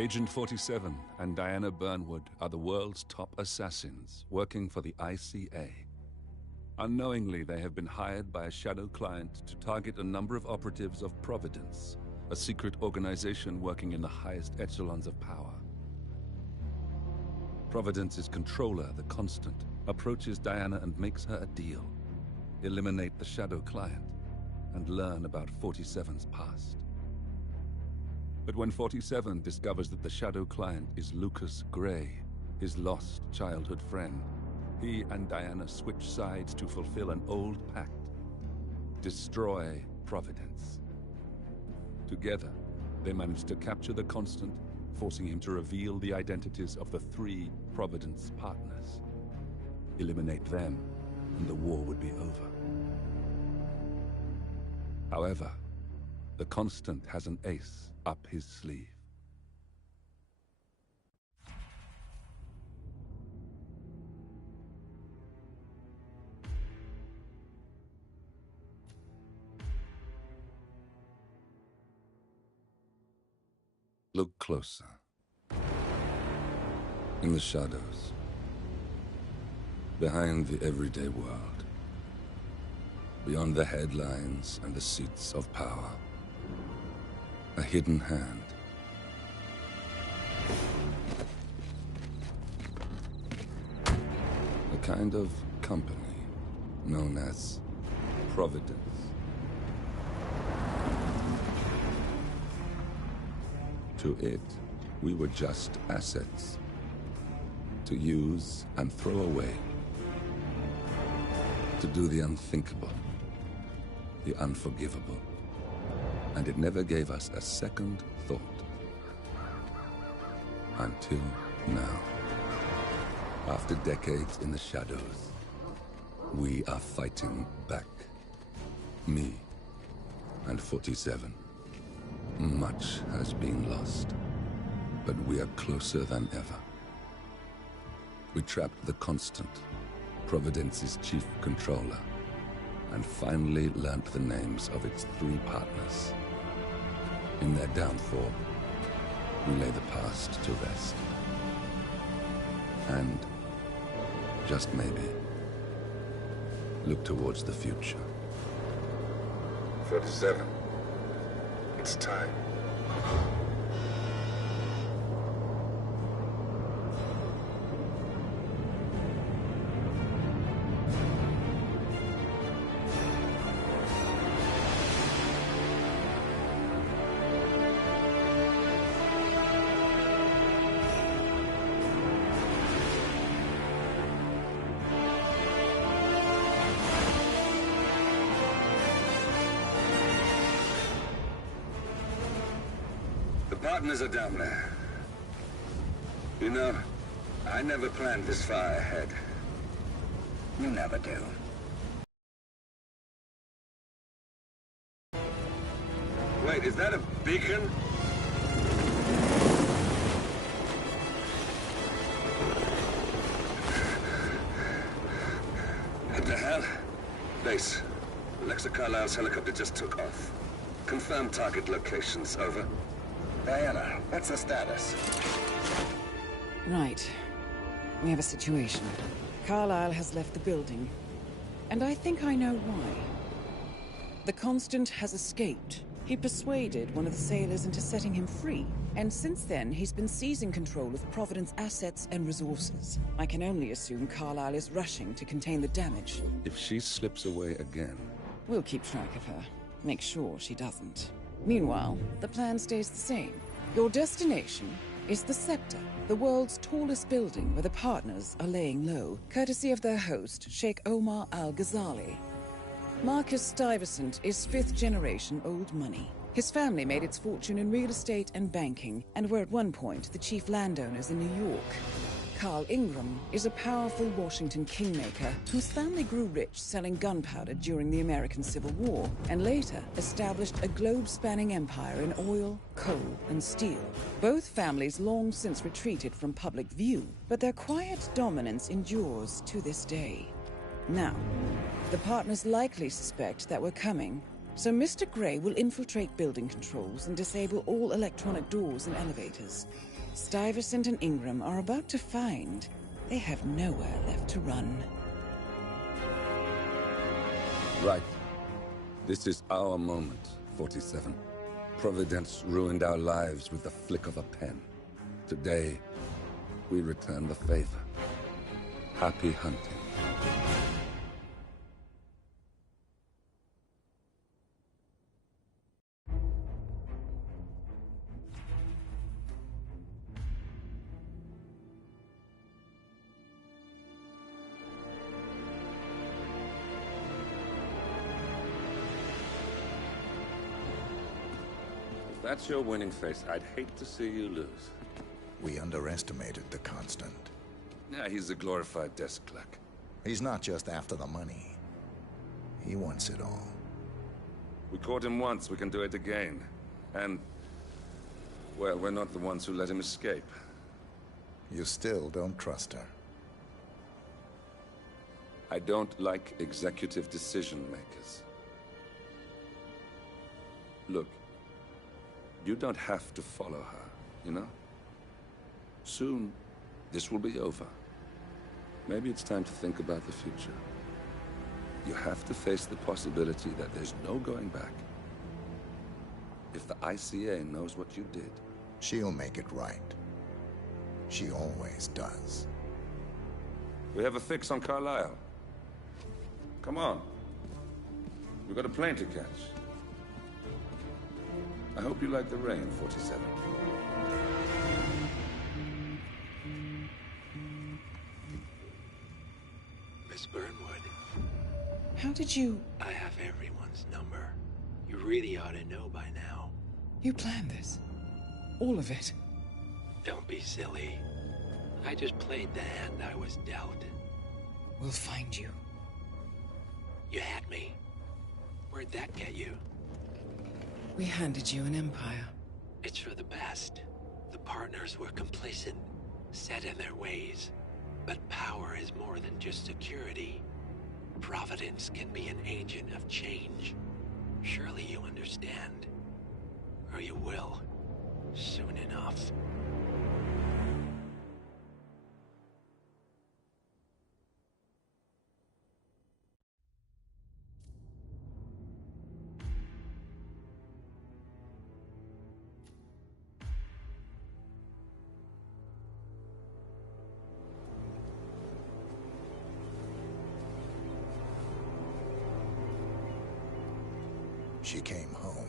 Agent 47 and Diana Burnwood are the world's top assassins working for the ICA. Unknowingly, they have been hired by a shadow client to target a number of operatives of Providence, a secret organization working in the highest echelons of power. Providence's controller, the Constant, approaches Diana and makes her a deal. Eliminate the shadow client and learn about 47's past. But when 47 discovers that the shadow client is Lucas Gray, his lost childhood friend, he and Diana switch sides to fulfill an old pact: destroy Providence. Together, they manage to capture the Constant, forcing him to reveal the identities of the 3 Providence partners. Eliminate them, and the war would be over. However, the Constant has an ace up his sleeve. Look closer. In the shadows. Behind the everyday world. Beyond the headlines and the seats of power. A hidden hand. A kind of company known as Providence. To it, we were just assets. To use and throw away. To do the unthinkable. The unforgivable. And it never gave us a second thought. Until now. After decades in the shadows, we are fighting back. Me and 47. Much has been lost, but we are closer than ever. We trapped the Constant, Providence's chief controller, and finally learnt the names of its 3 partners. In their downfall, we lay the past to rest. And, just maybe, look towards the future. 47. It's time. Partners are down there. You know, I never planned this far ahead. You never do. Wait, is that a beacon? What the hell? Base. Alexa Carlisle's helicopter just took off. Confirm target locations, over. Diana, what's the status? Right. We have a situation. Carlisle has left the building. And I think I know why. The Constant has escaped. He persuaded one of the sailors into setting him free. And since then, he's been seizing control of Providence assets and resources. I can only assume Carlisle is rushing to contain the damage. If she slips away again... We'll keep track of her. Make sure she doesn't. Meanwhile, the plan stays the same. Your destination is the Scepter, the world's tallest building where the partners are laying low, courtesy of their host, Sheikh Omar Al-Ghazali. Marcus Stuyvesant is 5th-generation old money. His family made its fortune in real estate and banking, and were at one point the chief landowners in New York. Carl Ingram is a powerful Washington kingmaker whose family grew rich selling gunpowder during the American Civil War, and later established a globe-spanning empire in oil, coal, and steel. Both families long since retreated from public view, but their quiet dominance endures to this day. Now, the partners likely suspect that we're coming, so Mr. Gray will infiltrate building controls and disable all electronic doors and elevators. Stuyvesant and Ingram are about to find they have nowhere left to run. Right. This is our moment, 47. Providence ruined our lives with the flick of a pen. Today, we return the favor. Happy hunting. If that's your winning face, I'd hate to see you lose. We underestimated the Constant. Yeah, he's a glorified desk clerk. He's not just after the money. He wants it all. We caught him once, we can do it again. And, well, we're not the ones who let him escape. You still don't trust her. I don't like executive decision makers. Look, you don't have to follow her, you know? Soon, this will be over. Maybe it's time to think about the future. You have to face the possibility that there's no going back. If the ICA knows what you did... She'll make it right. She always does. We have a fix on Carlisle. Come on. We've got a plane to catch. I hope you like the rain, 47. Miss Burnwood. How did you... I have everyone's number. You really ought to know by now. You planned this? All of it? Don't be silly. I just played the hand I was dealt. We'll find you. You had me. Where'd that get you? We handed you an empire. It's for the best. The partners were complacent, set in their ways. But power is more than just security. Providence can be an agent of change. Surely you understand. Or you will. Soon enough. She came home.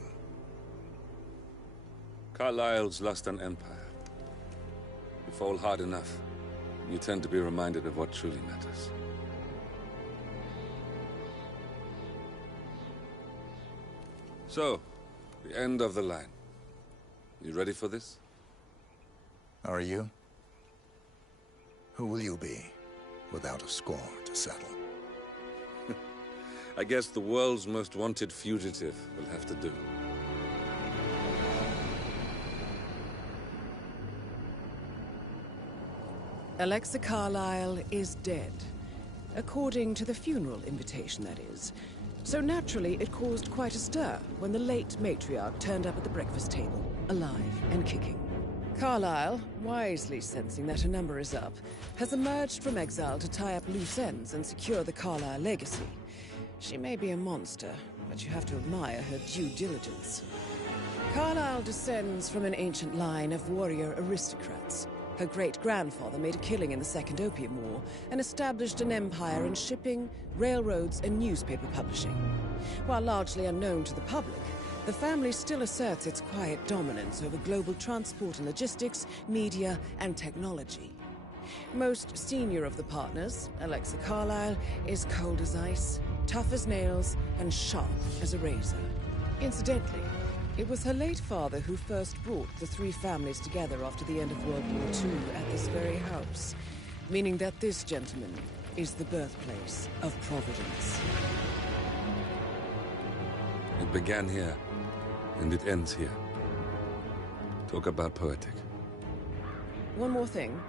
Carlisle's lost an empire. You fall hard enough, you tend to be reminded of what truly matters. So, the end of the line. You ready for this? Are you? Who will you be, without a score to settle? I guess the world's most wanted fugitive will have to do. Alexa Carlisle is dead. According to the funeral invitation, that is. So naturally, it caused quite a stir when the late matriarch turned up at the breakfast table, alive and kicking. Carlisle, wisely sensing that her number is up, has emerged from exile to tie up loose ends and secure the Carlisle legacy. She may be a monster, but you have to admire her due diligence. Carlisle descends from an ancient line of warrior aristocrats. Her great-grandfather made a killing in the Second Opium War and established an empire in shipping, railroads, and newspaper publishing. While largely unknown to the public, the family still asserts its quiet dominance over global transport and logistics, media, and technology. Most senior of the partners, Alexa Carlisle, is cold as ice, tough as nails, and sharp as a razor. Incidentally, it was her late father who first brought the three families together after the end of World War II at this very house, meaning that this gentleman is the birthplace of Providence. It began here, and it ends here. Talk about poetic. One more thing.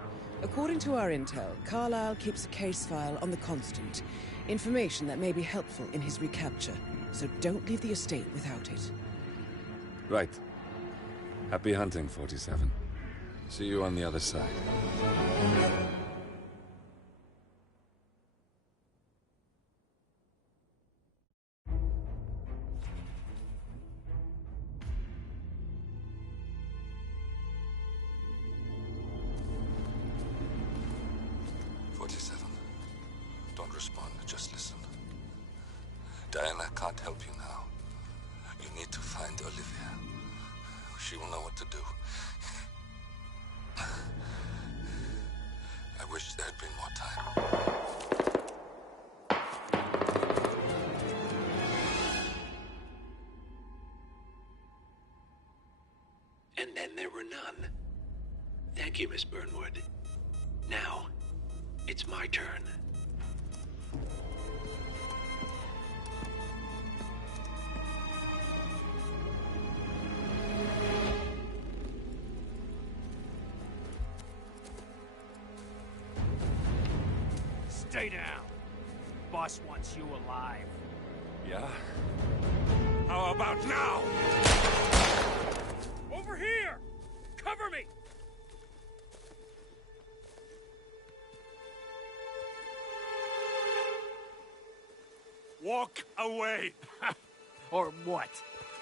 According to our intel, Carlisle keeps a case file on the Constant. Information that may be helpful in his recapture, so don't leave the estate without it. Right. Happy hunting, 47. See you on the other side. Don't respond, just listen. Diana can't help you now. You need to find Olivia. She will know what to do. I wish there had been more time. And then there were none. Thank you, Miss Burnwood. Now, it's my turn. Stay down. Boss wants you alive. Yeah? How about now? Over here! Cover me! Walk away! Or what?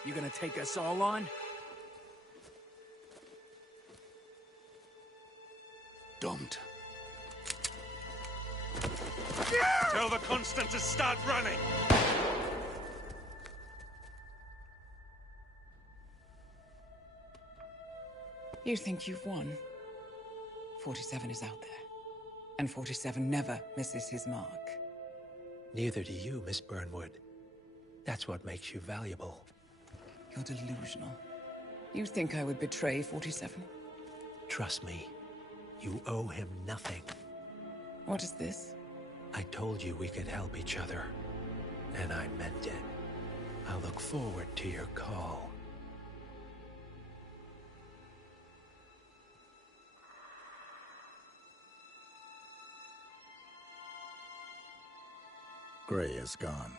You gonna take us all on? Don't. Tell the Constant to start running! You think you've won? 47 is out there. And 47 never misses his mark. Neither do you, Miss Burnwood. That's what makes you valuable. You're delusional. You think I would betray 47? Trust me, you owe him nothing. What is this? I told you we could help each other, and I meant it. I look forward to your call. Gray is gone.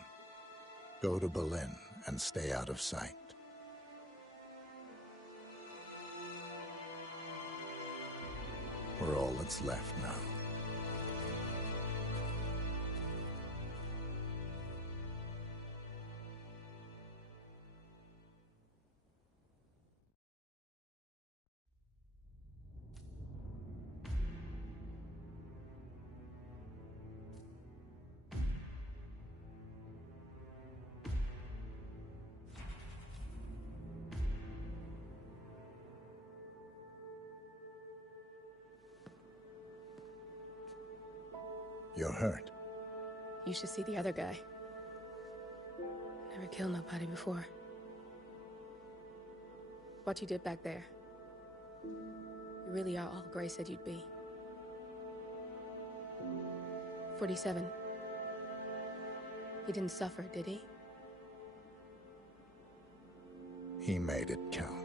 Go to Berlin and stay out of sight. We're all that's left now. You're hurt. You should see the other guy. Never killed nobody before. What you did back there. You really are all Gray said you'd be. 47. He didn't suffer, did he? He made it count.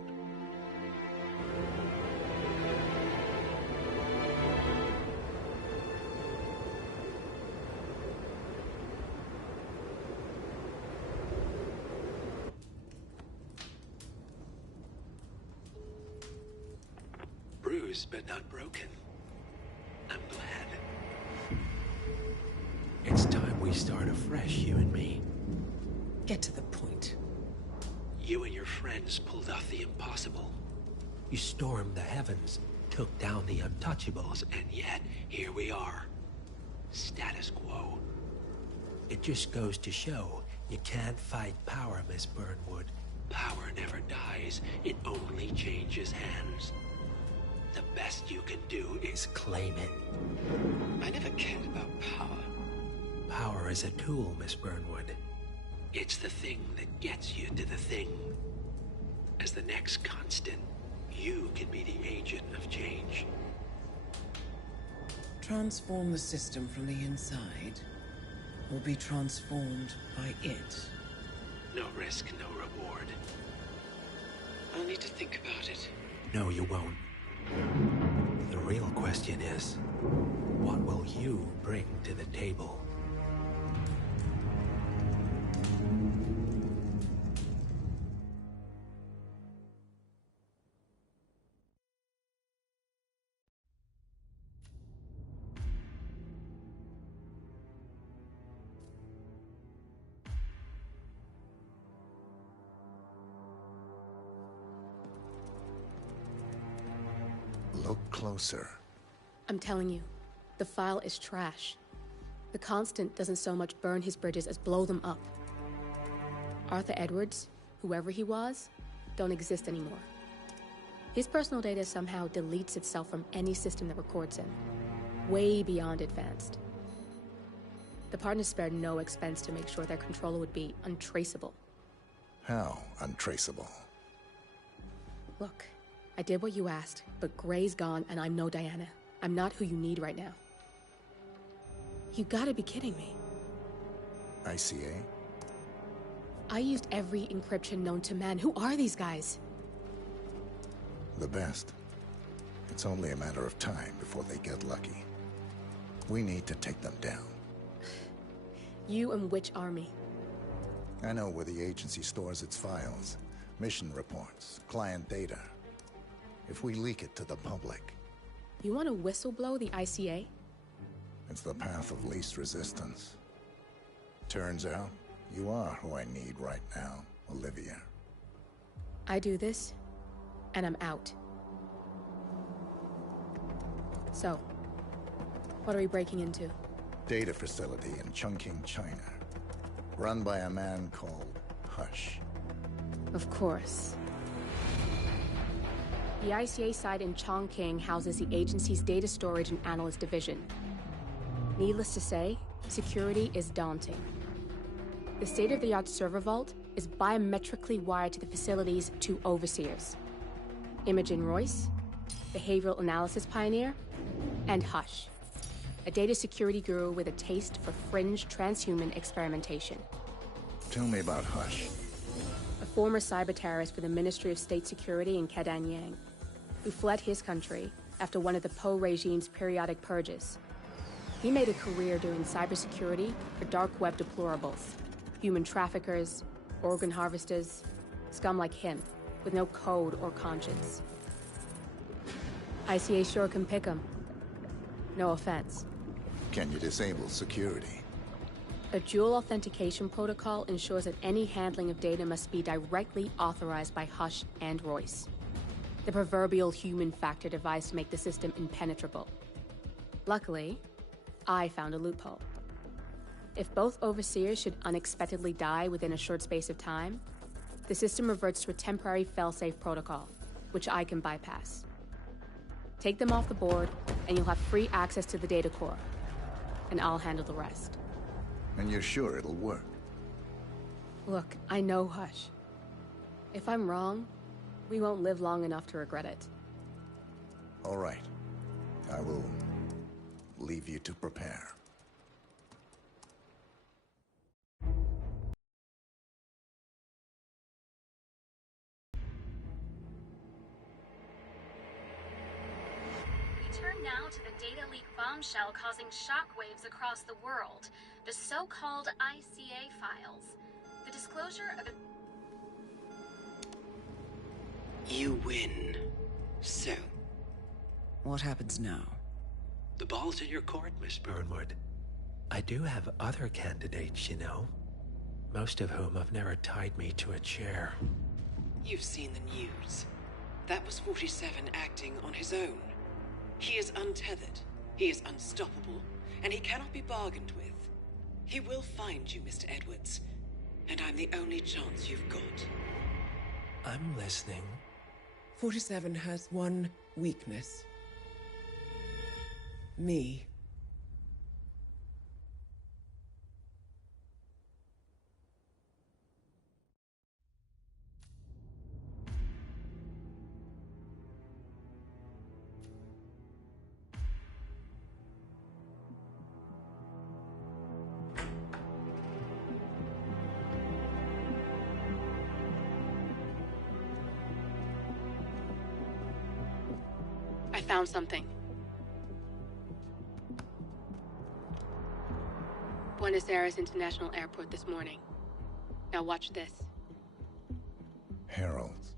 Bruised but not broken. I'm glad. It's time we start afresh, you and me. Get to the point. You and your friends pulled off the impossible. You stormed the heavens, took down the untouchables, and yet, here we are. Status quo. It just goes to show, you can't fight power, Miss Burnwood. Power never dies, it only changes hands. The best you can do is claim it. I never cared about power. Power is a tool, Miss Burnwood. It's the thing that gets you to the thing. As the next constant, you can be the agent of change. Transform the system from the inside, or be transformed by it. No risk, no reward. I'll need to think about it. No, you won't. The real question is, what will you bring to the table? closer. I'm telling you, the file is trash. The Constant doesn't so much burn his bridges as blow them up. Arthur Edwards, whoever he was, don't exist anymore. His personal data somehow deletes itself from any system that records him. Way beyond advanced. The partners spared no expense to make sure their controller would be untraceable. How untraceable? Look, I did what you asked, but Gray's gone and I'm no Diana. I'm not who you need right now. You gotta be kidding me. ICA? I used every encryption known to man. Who are these guys? The best. It's only a matter of time before they get lucky. We need to take them down. You and which army? I know where the agency stores its files, mission reports, client data. If we leak it to the public... You want to whistleblow the ICA? It's the path of least resistance. Turns out, you are who I need right now, Olivia. I do this, and I'm out. So, what are we breaking into? Data facility in Chongqing, China. Run by a man called Hush. Of course. The ICA site in Chongqing houses the agency's data storage and analyst division. Needless to say, security is daunting. The state-of-the-art server vault is biometrically wired to the facility's two overseers. Imogen Royce, behavioral analysis pioneer, and Hush, a data security guru with a taste for fringe transhuman experimentation. Tell me about Hush. A former cyber terrorist for the Ministry of State Security in Kedanyang, who fled his country after one of the Po regime's periodic purges. He made a career doing cybersecurity for dark web deplorables, human traffickers, organ harvesters, scum like him, with no code or conscience. ICA sure can pick 'em. No offense. Can you disable security? A dual authentication protocol ensures that any handling of data must be directly authorized by Hush and Royce. The proverbial human factor device to make the system impenetrable. Luckily, I found a loophole. If both overseers should unexpectedly die within a short space of time, the system reverts to a temporary fail-safe protocol, which I can bypass. Take them off the board, and you'll have free access to the data core. And I'll handle the rest. And you're sure it'll work? Look, I know Hush. If I'm wrong, we won't live long enough to regret it. All right. I will leave you to prepare. We turn now to the data leak bombshell causing shockwaves across the world, the so-called ICA files. The disclosure of You win. So, What happens now? the ball's in your court, Miss Burnwood. I do have other candidates, you know. Most of whom have never tied me to a chair. You've seen the news. That was 47 acting on his own. He is untethered, he is unstoppable, and he cannot be bargained with. He will find you, Mr. Edwards, and I'm the only chance you've got. I'm listening. 47 has one weakness. Me. I found something. Buenos Aires International Airport this morning. Now watch this. Heralds.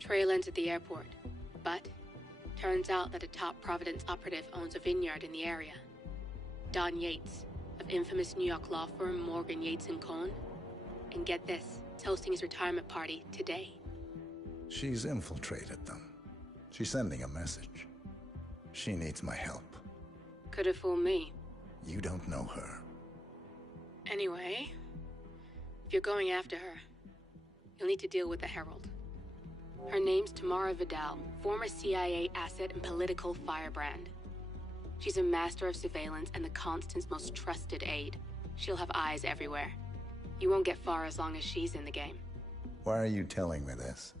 Trail ends at the airport, but turns out that a top Providence operative owns a vineyard in the area. Don Yates, of infamous New York law firm Morgan, Yates & Cohn. And get this, is hosting his retirement party today. She's infiltrated them. She's sending a message. She needs my help. Could have fooled me. You don't know her. Anyway, if you're going after her, you'll need to deal with the Herald. Her name's Tamara Vidal, former CIA asset and political firebrand. She's a master of surveillance and the Constant's most trusted aide. She'll have eyes everywhere. You won't get far as long as she's in the game. Why are you telling me this?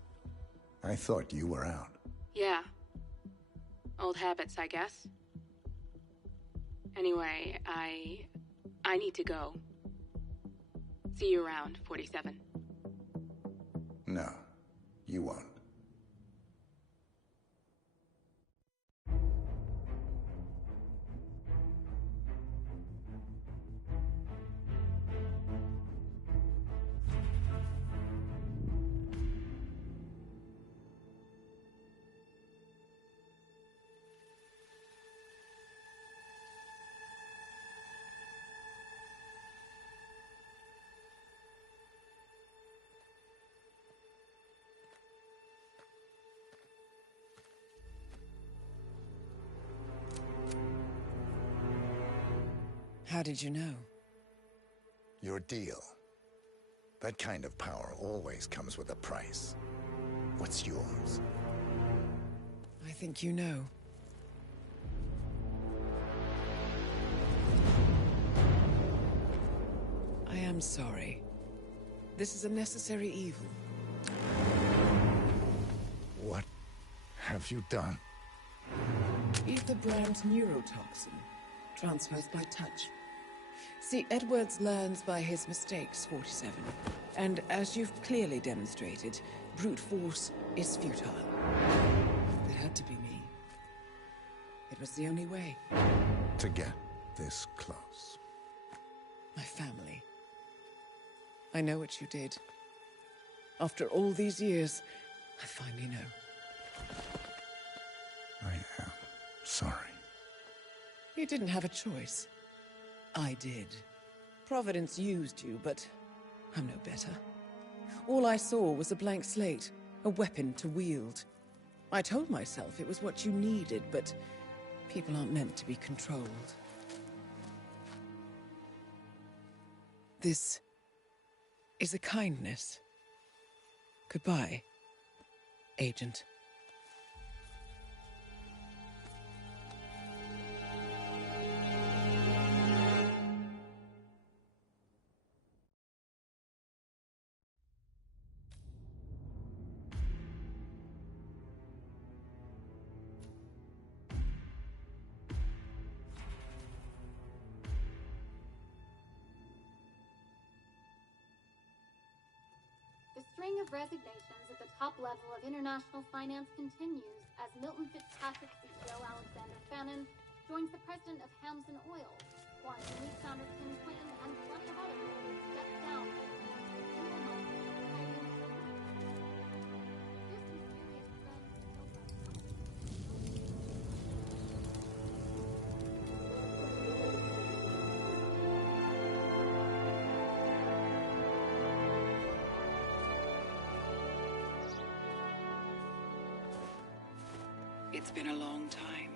I thought you were out. Yeah. Old habits, I guess. Anyway, I need to go. See you around, 47. No, you won't. How did you know? Your deal. That kind of power always comes with a price. What's yours? I think you know. I am sorry. This is a necessary evil. What have you done? Ether brand neurotoxin transfers by touch. See, Edwards learns by his mistakes, 47. And as you've clearly demonstrated, brute force is futile. It had to be me. It was the only way. To get this close. My family. I know what you did. After all these years, I finally know. I am sorry. You didn't have a choice. I did. Providence used you, but I'm no better. All I saw was a blank slate, a weapon to wield. I told myself it was what you needed, but people aren't meant to be controlled. This is a kindness. Goodbye, Agent. The string of resignations at the top level of international finance continues as Milton Fitzpatrick CEO Alexander Fannin joins the president of Hamson Oil. Quantum Leap founder Tim Quinn and plenty of other people step down. It's been a long time,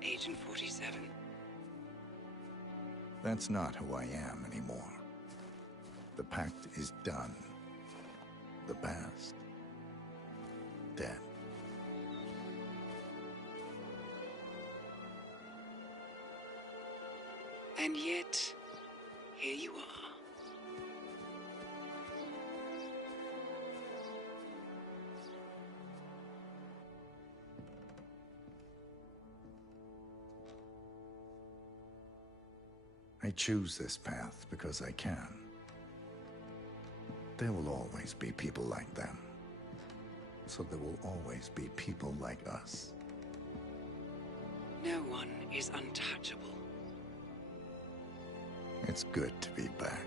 Agent 47. That's not who I am anymore. The pact is done. The past, dead. And yet, here you are. I choose this path because I can. There will always be people like them. So there will always be people like us. No one is untouchable. It's good to be back.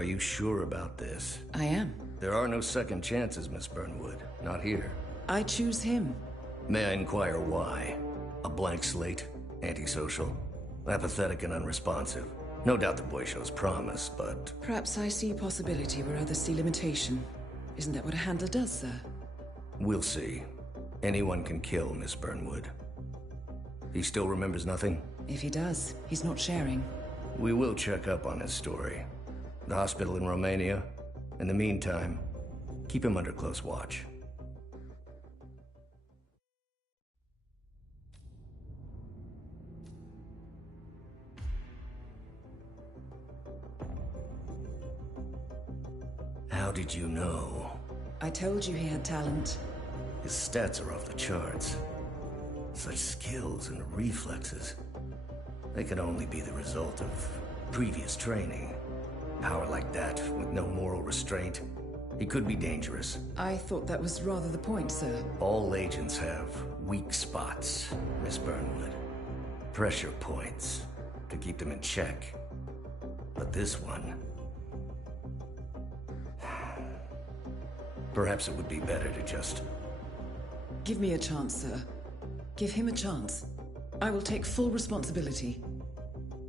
Are you sure about this? I am. There are no second chances, Miss Burnwood. Not here. I choose him. May I inquire why? A blank slate? Antisocial? Apathetic and unresponsive? No doubt the boy shows promise, but... Perhaps I see possibility where others see limitation. Isn't that what a handler does, sir? We'll see. Anyone can kill Miss Burnwood. He still remembers nothing? If he does, he's not sharing. We will check up on his story. The hospital in Romania. In the meantime, keep him under close watch. How did you know? I told you he had talent. His stats are off the charts. Such skills and reflexes. They could only be the result of previous training. Power like that, with no moral restraint, he could be dangerous. I thought that was rather the point, sir. All agents have weak spots, Miss Burnwood. Pressure points to keep them in check. But this one... Perhaps it would be better to just... Give me a chance, sir. Give him a chance. I will take full responsibility.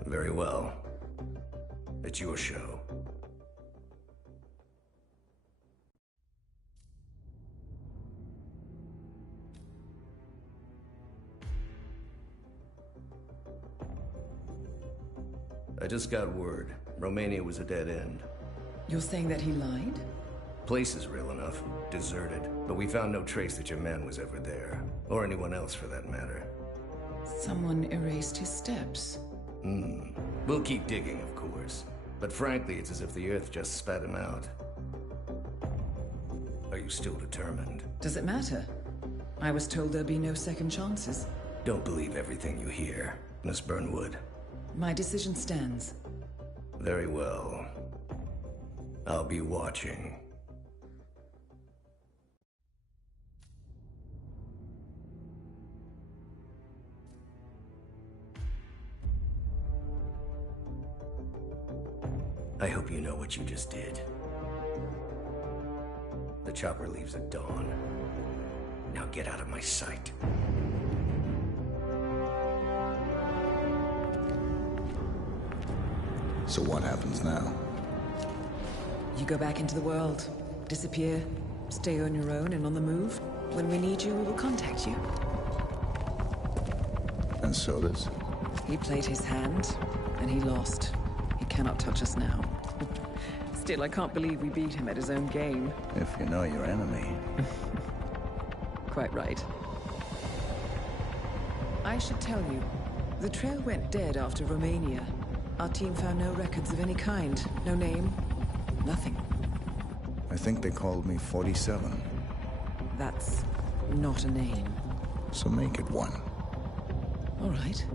Very well. It's your show. I just got word. Romania was a dead end. You're saying that he lied? Place is real enough. Deserted. But we found no trace that your man was ever there. Or anyone else for that matter. Someone erased his steps. We'll keep digging, of course. But frankly, it's as if the Earth just spat him out. Are you still determined? Does it matter? I was told there'd be no second chances. Don't believe everything you hear, Miss Burnwood. My decision stands. Very well. I'll be watching. I hope you know what you just did. The chopper leaves at dawn. Now get out of my sight. So what happens now? You go back into the world, disappear, stay on your own and on the move. When we need you, we will contact you. And so does? He played his hand, and he lost. He cannot touch us now. Still, I can't believe we beat him at his own game. If you know your enemy. Quite right. I should tell you, the trail went dead after Romania. Our team found no records of any kind. No name. Nothing. I think they called me 47. That's not a name. So make it one. All right.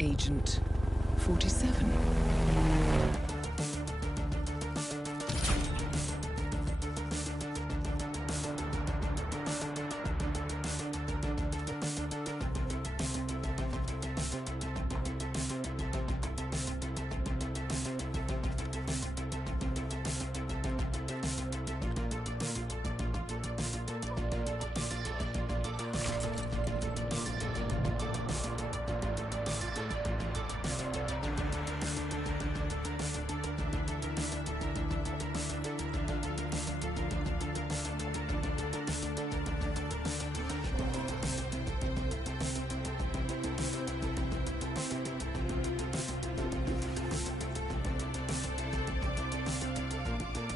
Agent 47.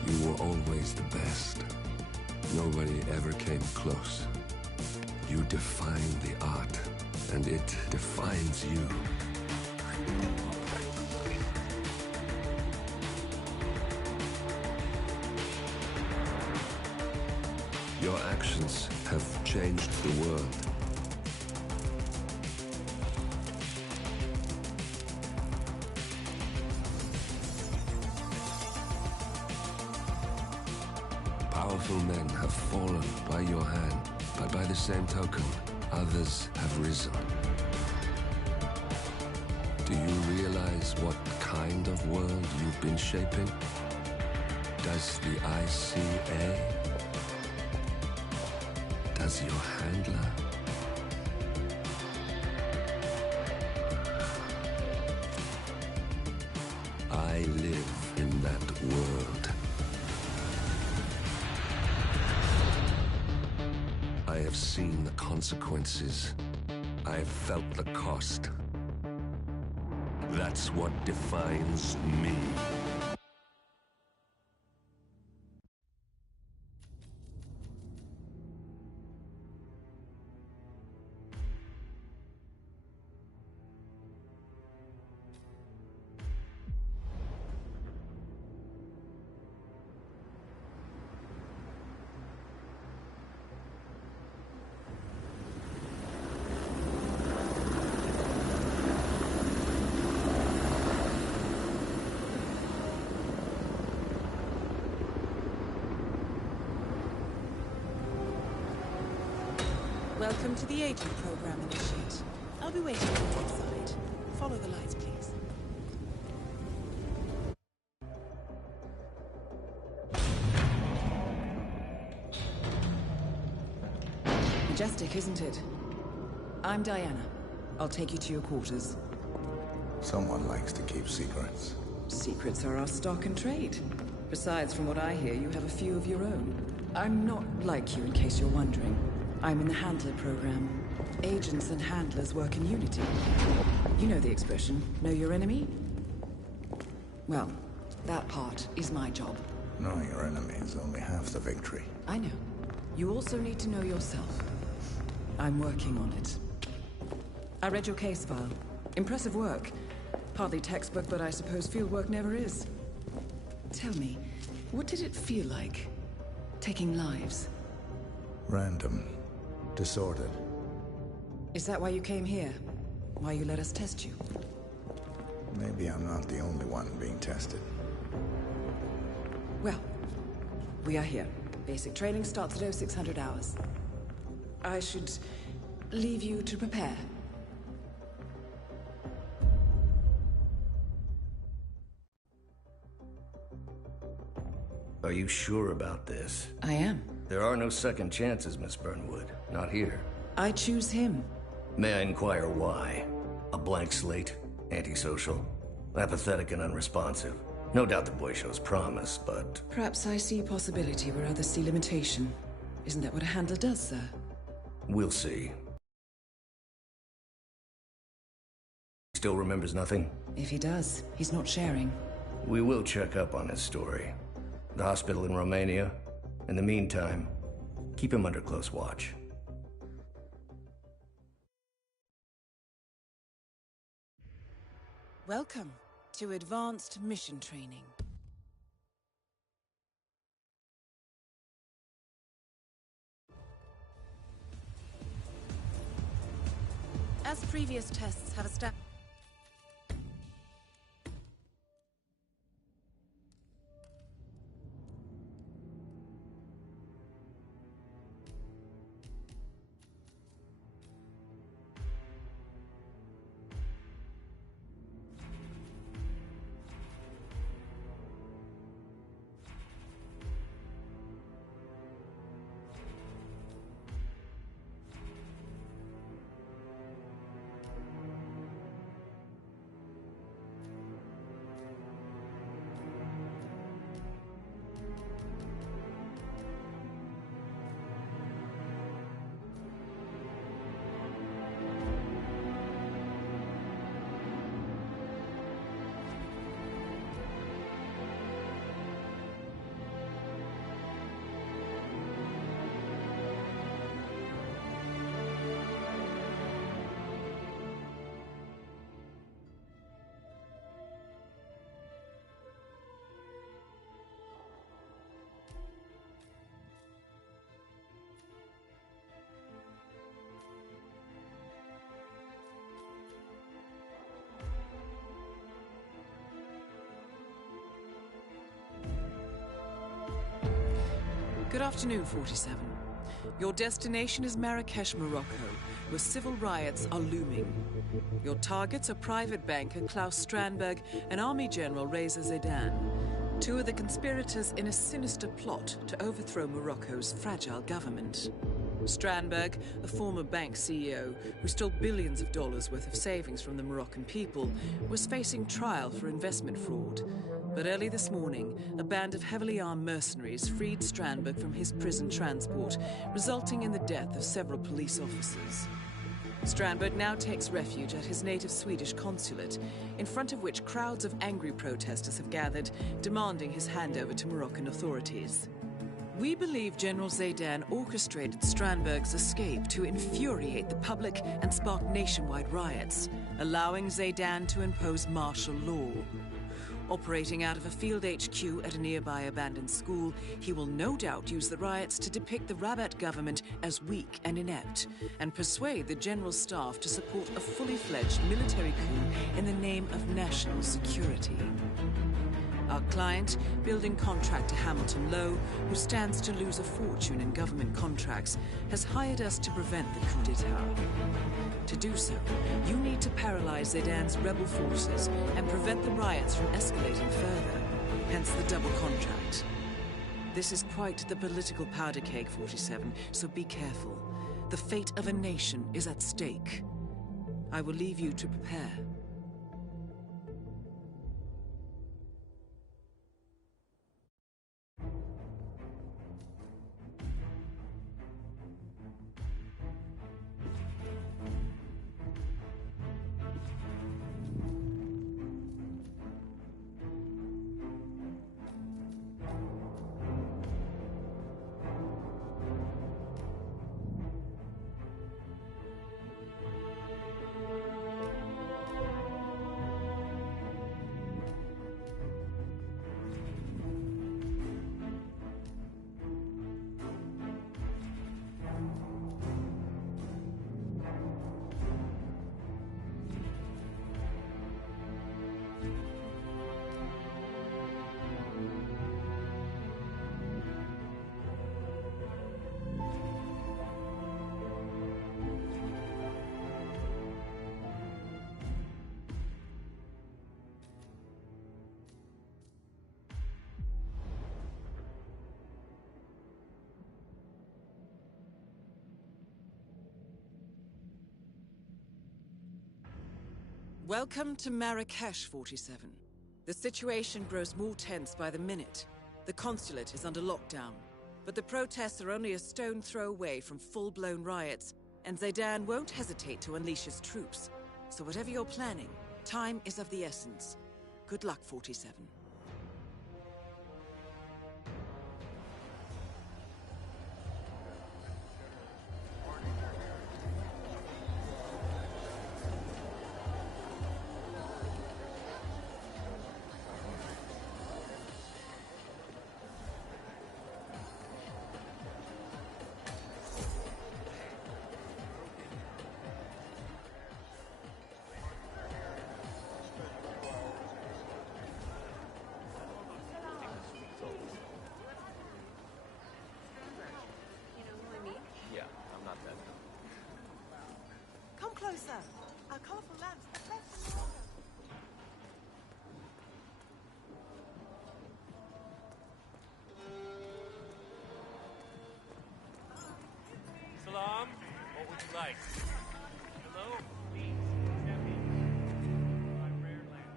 You were always the best. Nobody ever came close. You define the art, and it defines you. Your actions have changed the world. Powerful men have fallen by your hand, but by the same token, others have risen. Do you realize what kind of world you've been shaping? Does the ICA? Does your handler? I live in that world. I have seen the consequences. I have felt the cost. That's what defines me. Welcome to the agent program, Initiate. I'll be waiting for you inside. Follow the lights, please. Majestic, isn't it? I'm Diana. I'll take you to your quarters. Someone likes to keep secrets. Secrets are our stock and trade. Besides, from what I hear, you have a few of your own. I'm not like you, in case you're wondering. I'm in the Handler program. Agents and handlers work in unity. You know the expression, know your enemy? Well, that part is my job. Knowing your enemy is only half the victory. I know. You also need to know yourself. I'm working on it. I read your case file. Impressive work. Hardly textbook, but I suppose fieldwork never is. Tell me, what did it feel like, taking lives? Random. Disordered. Is that why you came here? Why you let us test you? Maybe I'm not the only one being tested. Well, we are here. Basic training starts at 0600 hours. I should leave you to prepare. Are you sure about this? I am. There are no second chances, Miss Burnwood. Not here. I choose him. May I inquire why? A blank slate? Antisocial? Apathetic and unresponsive? No doubt the boy shows promise, but... Perhaps I see possibility where others see limitation. Isn't that what a handler does, sir? We'll see. Still remembers nothing? If he does, he's not sharing. We will check up on his story. The hospital in Romania. In the meantime, keep him under close watch. Welcome to Advanced Mission Training. As previous tests have established... Good afternoon, 47. Your destination is Marrakesh, Morocco, where civil riots are looming. Your targets are private banker Klaus Strandberg and Army General Reza Zaidan. Two of the conspirators in a sinister plot to overthrow Morocco's fragile government. Strandberg, a former bank CEO who stole billions of dollars worth of savings from the Moroccan people, was facing trial for investment fraud. But early this morning, a band of heavily armed mercenaries freed Strandberg from his prison transport, resulting in the death of several police officers. Strandberg now takes refuge at his native Swedish consulate, in front of which crowds of angry protesters have gathered, demanding his handover to Moroccan authorities. We believe General Zaydan orchestrated Strandberg's escape to infuriate the public and spark nationwide riots, allowing Zaydan to impose martial law. Operating out of a field HQ at a nearby abandoned school, he will no doubt use the riots to depict the Rabat government as weak and inept, and persuade the general staff to support a fully fledged military coup in the name of national security. Our client, building contractor Hamilton Lowe, who stands to lose a fortune in government contracts, has hired us to prevent the coup d'etat. To do so, you need to paralyze Zaydan's rebel forces and prevent the riots from escalating further, hence the double contract. This is quite the political powder keg, 47, so be careful. The fate of a nation is at stake. I will leave you to prepare. Welcome to Marrakesh, 47. The situation grows more tense by the minute. The consulate is under lockdown, but the protests are only a stone throw away from full-blown riots, and Zaydan won't hesitate to unleash his troops. So whatever you're planning, time is of the essence. Good luck, 47. Closer. Our colorful lamps are left in the water. Salam, what would you like? Hello? Please, step in. My rare lamp.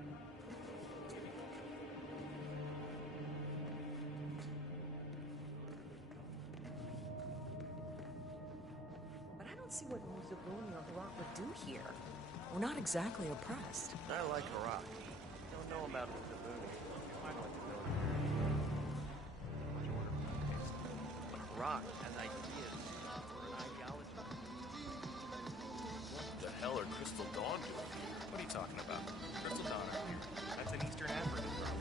But I don't see what Mussolini or Iraq would do here. We're not exactly oppressed. I like Iraq. Don't know about Mussolini. I like the military. Much order for my taste. But Iraq has ideas for an ideology. What the hell are Crystal Dawn doing here? What are you talking about? Crystal Dawn are here. That's an Eastern African girl.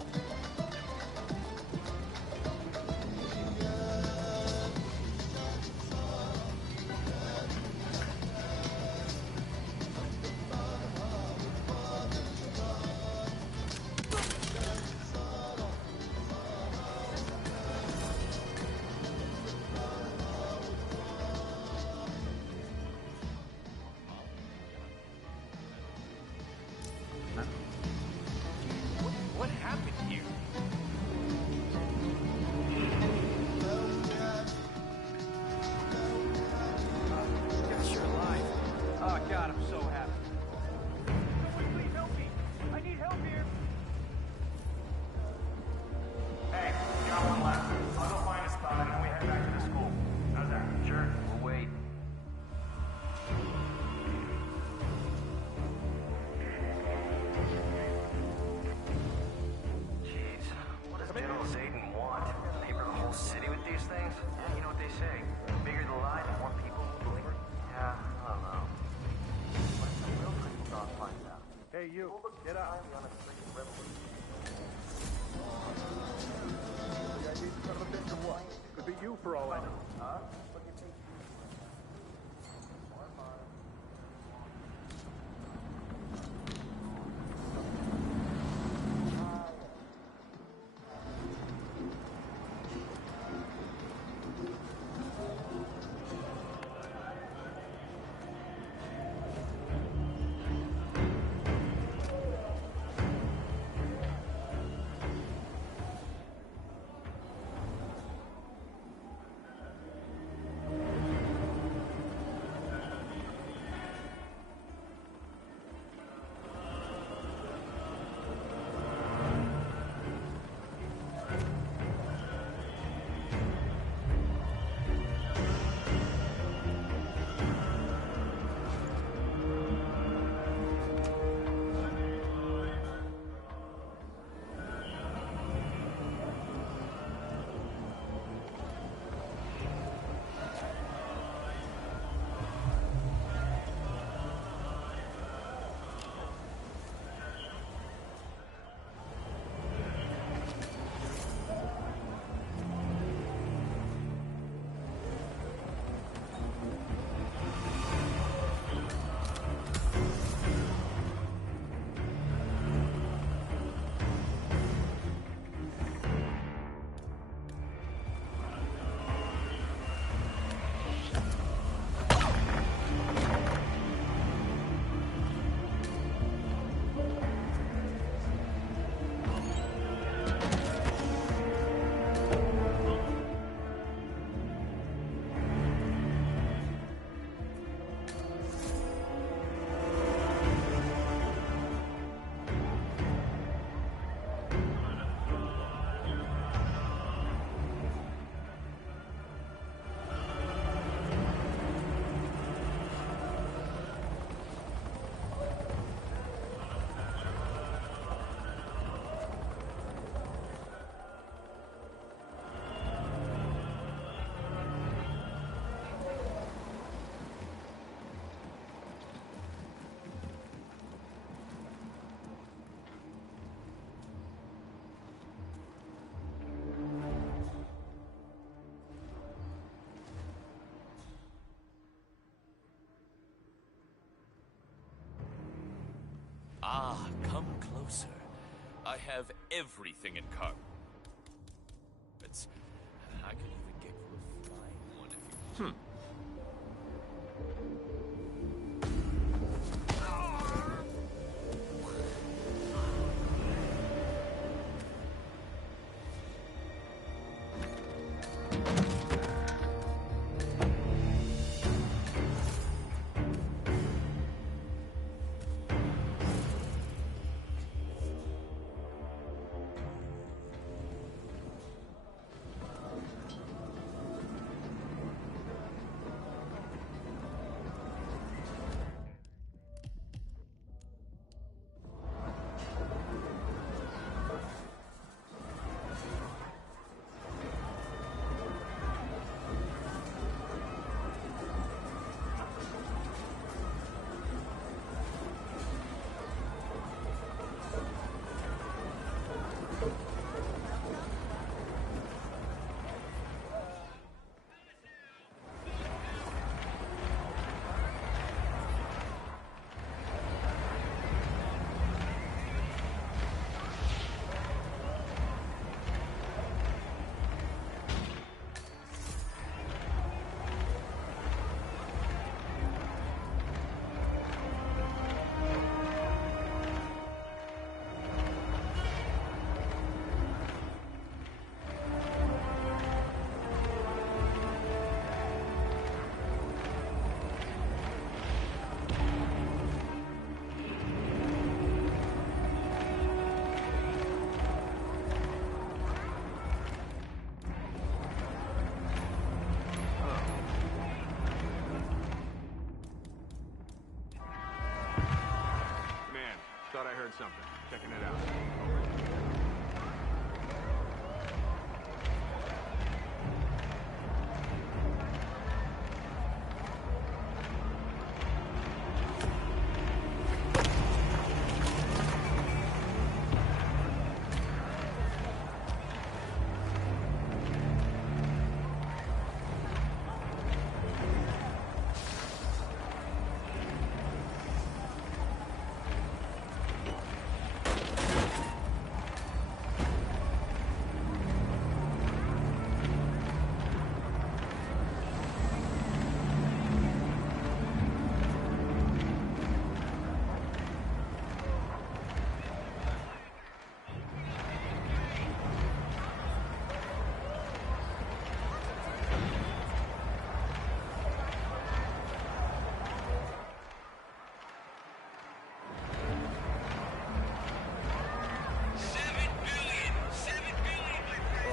so happy. Please help me. I need help here. Hey, you got one left. I'll go find a spot and we head back to the school. How's that? Sure. We'll wait. Jeez, what does General Zayden want? Paper the whole city with these things? Yeah, you know what they say. The bigger the lie, the more people will believe it. Yeah, I don't know. What if some real critical dog finds out? Hey, you. Get up. On a freaking revolution. The ID's son of a bitch or what? Could be you for all I know. Huh? What do you think? Ah, come closer. I have everything in cargo. It's... I could even get you a flying one if you... Man, thought I heard something. Checking it out.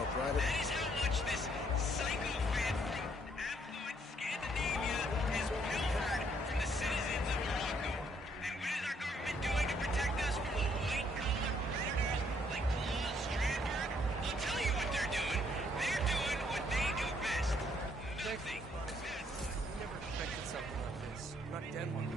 Private. That is how much this psychopath from affluent Scandinavia has pilfered from the citizens of Morocco. And what is our government doing to protect us from the white-collar predators like Claus Strandberg? I'll tell you what they're doing. They're doing what they do best. Nothing. Never expected something like this. I'm not dead one.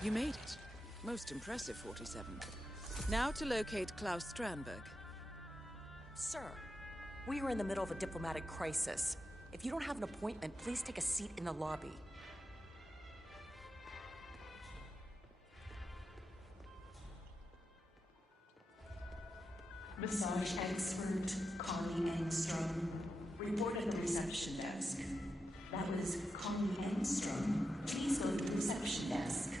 You made it. Most impressive, 47. Now to locate Klaus Strandberg. Sir, we are in the middle of a diplomatic crisis. If you don't have an appointment, please take a seat in the lobby. Massage expert Connie Engstrom. Report at the reception desk. That was Connie Engstrom. Please go to the reception desk.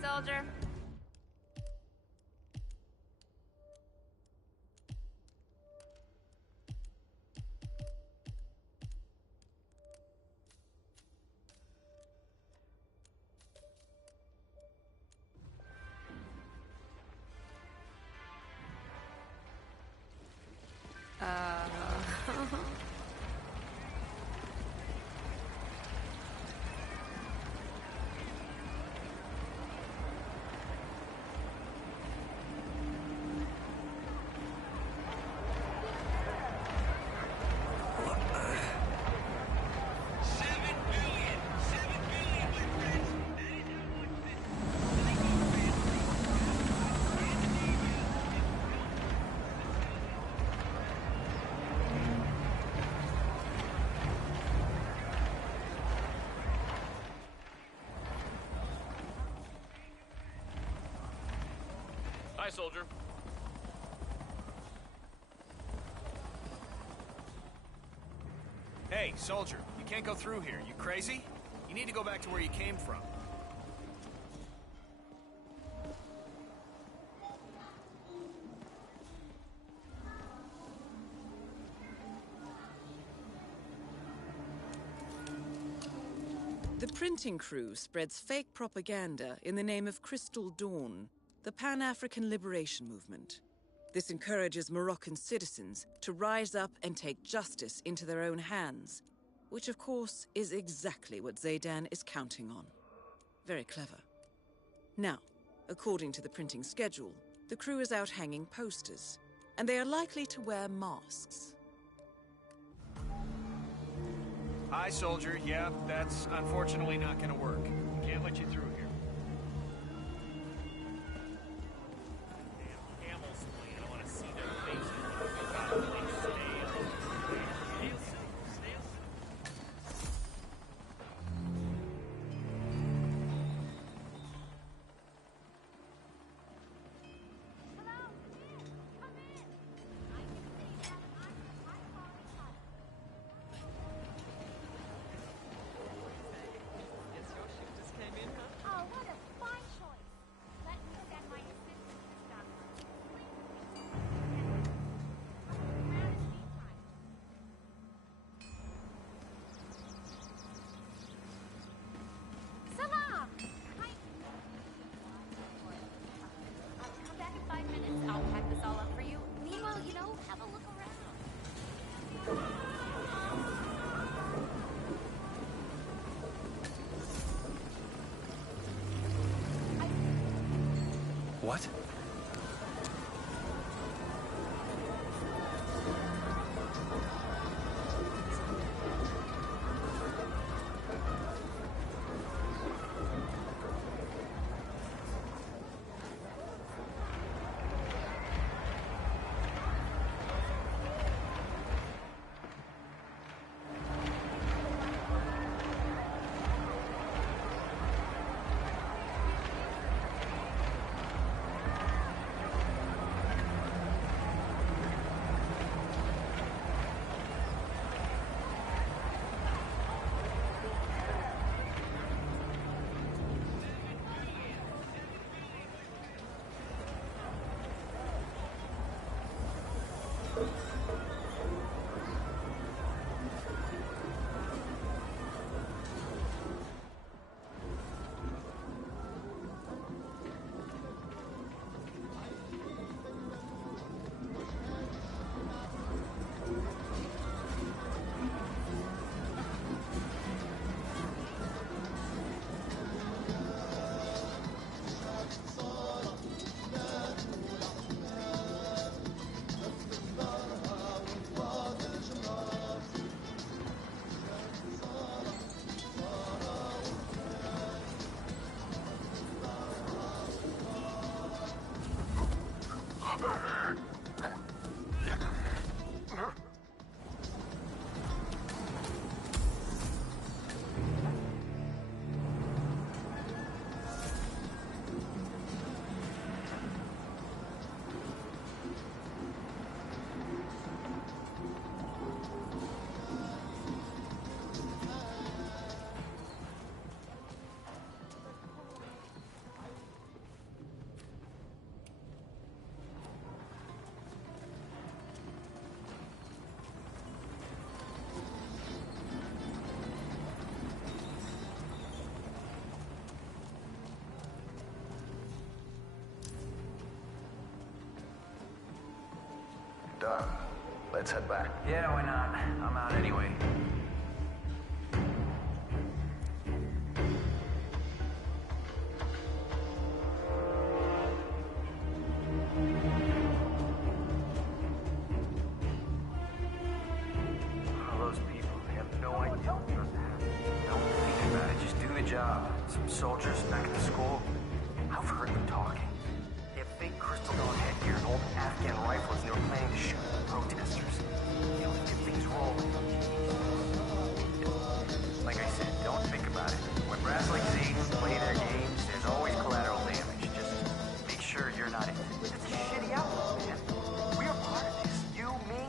soldier. Hi, soldier. Hey, soldier, you can't go through here. You crazy? You need to go back to where you came from. The printing crew spreads fake propaganda in the name of Crystal Dawn, the Pan-African Liberation Movement. This encourages Moroccan citizens to rise up and take justice into their own hands, which of course is exactly what Zaydan is counting on. Very clever. Now, according to the printing schedule, the crew is out hanging posters, and they are likely to wear masks. Hi, soldier. Yeah, that's unfortunately not gonna work. Can't let you through here. What? Done. Let's head back. Yeah, why not? I'm out anyway. All those people, they have no idea what's supposed to happen. Don't think about it, just do the job. Some soldiers back at the school. I've heard them talking. They have fake crystal dawn headgear and old Afghan rifles, and they were planning to shoot the protesters. You know, get things rolling. Like I said, don't think about it. When brass like Zayden play their games, there's always collateral damage. Just make sure you're not in it. It's a shitty outlook, man. We are part of this. You, me,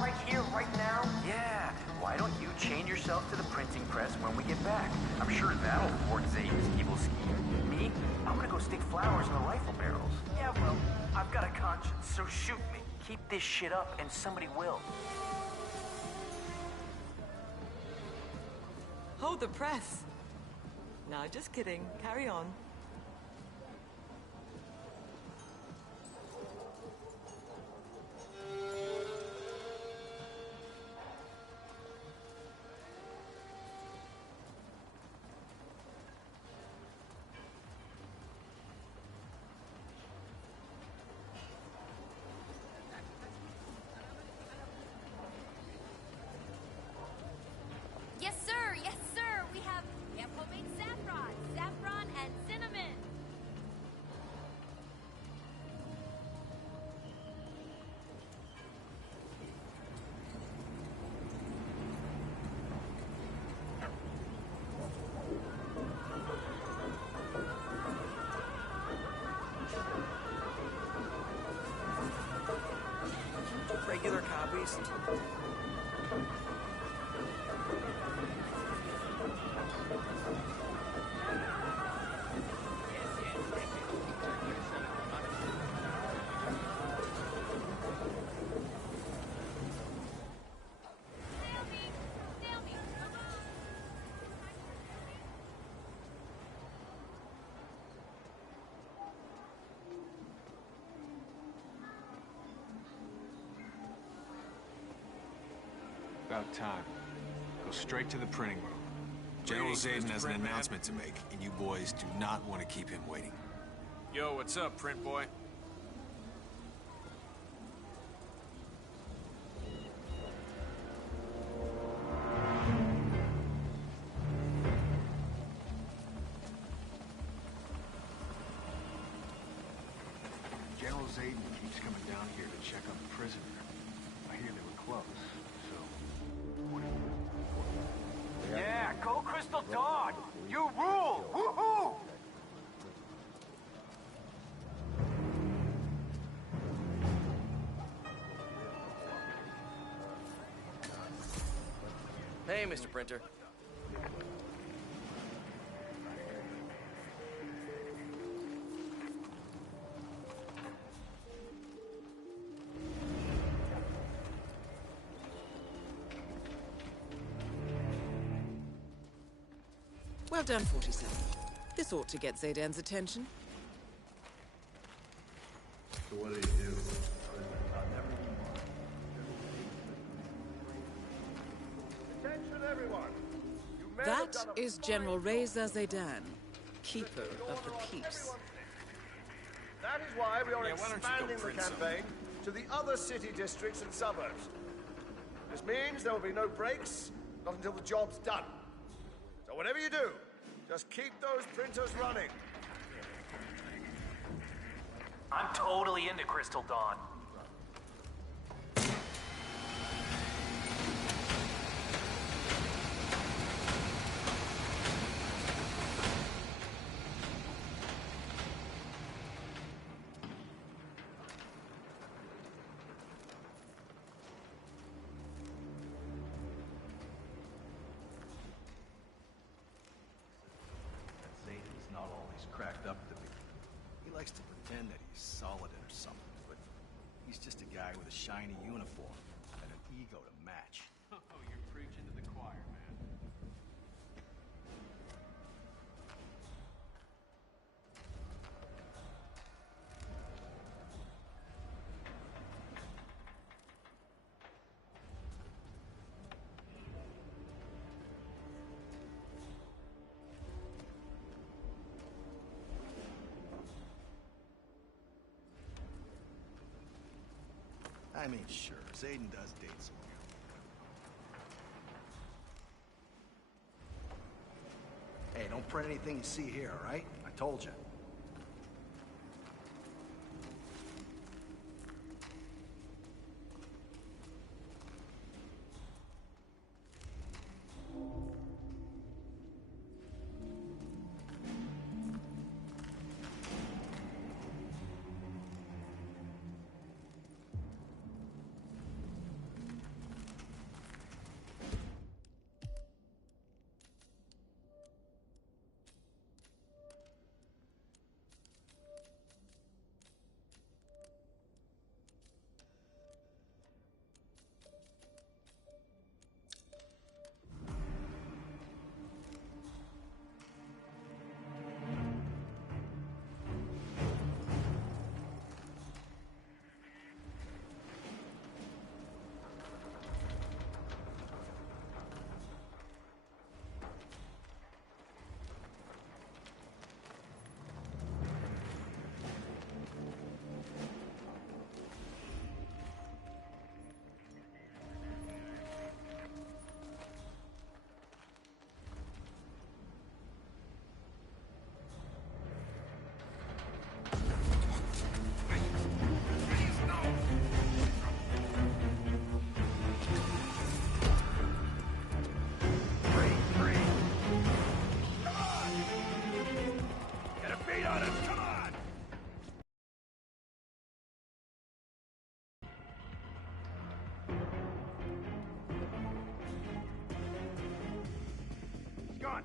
right here, right now. Yeah, why don't you chain yourself to the printing press when we get back? I'm sure that'll thwart Zayden's evil scheme. Me? I'm gonna go stick flowers in the rifle barrels. Yeah, well, I've got a conscience, so shoot me. Keep this shit up, and somebody will. Hold the press. No, just kidding. Carry on. Yes, sir. Yes, sir. We have homemade saffron and cinnamon. Regular copies. About time. Go straight to the printing room. General Zayden has an announcement to make, and you boys do not want to keep him waiting. Yo, what's up, print boy? General Zayden keeps coming down here to check on the prisoner. I hear they were close, so... Yeah, go Crystal Dawn! You rule! Woohoo! Hey, Mr. Printer. Well done, 47. This ought to get Zaydan's attention. So what do you do? Attention, everyone. That is General Reza Zaydan, Keeper of the Peace. That is why we are Yeah, why don't you go expanding the print some? campaign to the other city districts and suburbs. This means there will be no breaks, not until the job's done. So whatever you do, just keep those printers running. I'm totally into Crystal Dawn. Zayden's not all he's cracked up to be. He likes to pretend that he's solid or something, but he's just a guy with a shiny uniform and an ego to match. Oh, you're preaching to the choir, man. I mean, sure, Zayden does date someone. Hey, don't print anything you see here, all right? I told you.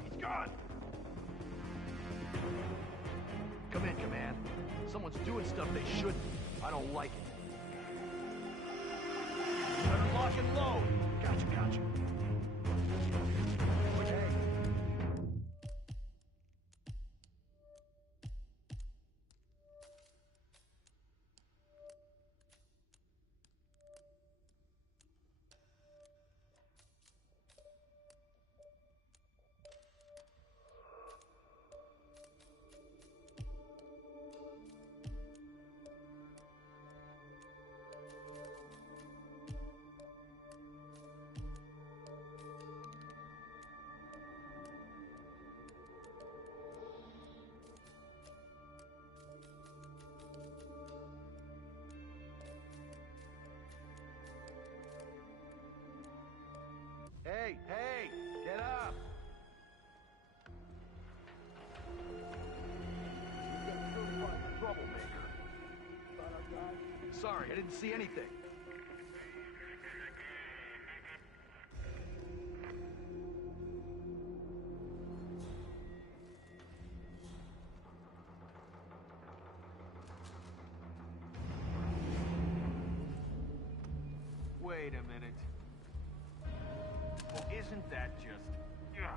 He's gone! Come in, Command. Someone's doing stuff they shouldn't. I don't like it. Better lock and load! Gotcha, gotcha. Okay. Hey, hey! Get up! Troublemaker. Sorry, I didn't see anything. Wait a minute. Well, isn't that just... Ugh.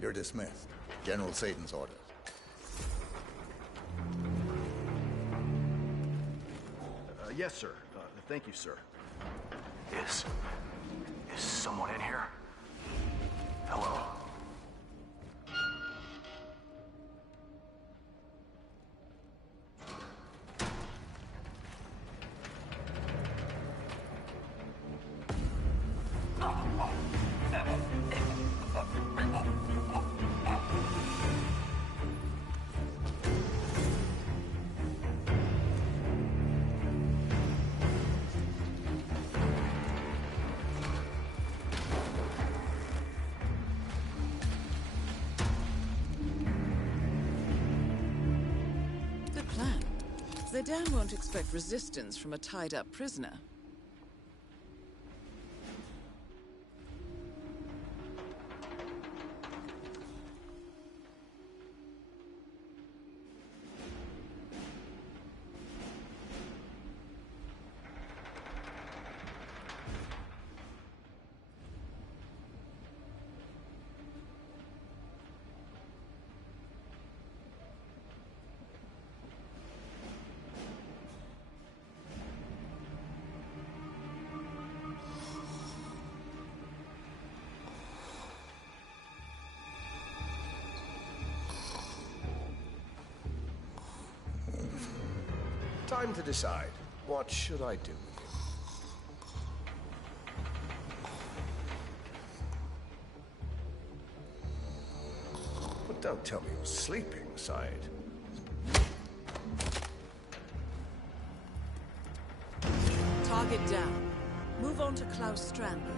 You're dismissed. General Satan's orders. Yes, sir. Thank you, sir. Is someone in here? Hello? Good plan. Zidane won't expect resistance from a tied-up prisoner. Time to decide. What should I do? But don't tell me you're sleeping, Said. Target down. Move on to Klaus Strandberg.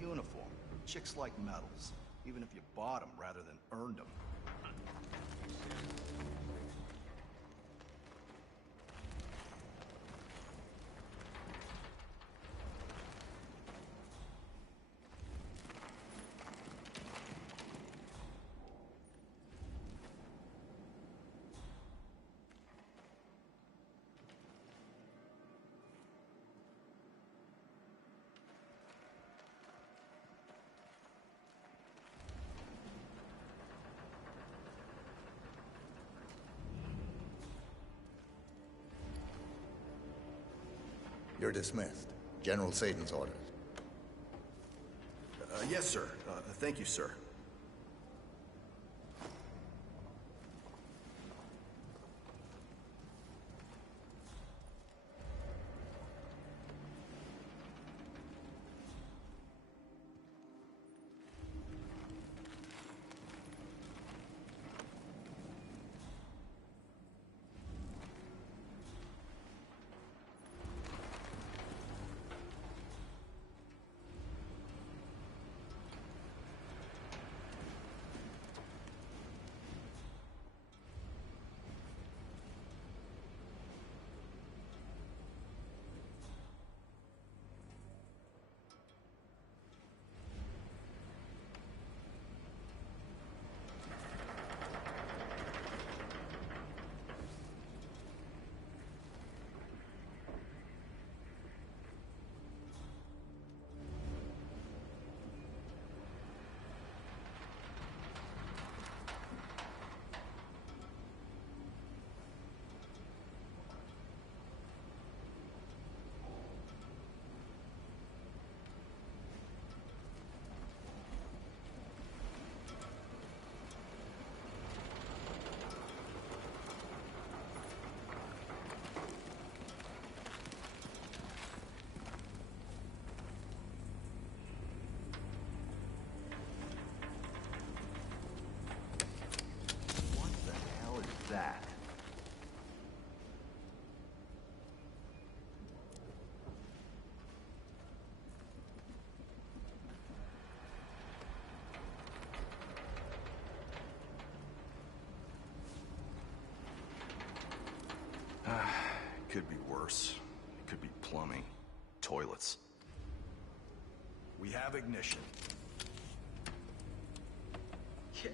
Uniform. Chicks like medals, even if you bought them rather than earned them. You're dismissed. General Satan's orders. Yes, sir. Thank you, sir. That. Could be worse. It could be plumbing. Toilets. We have ignition. Here.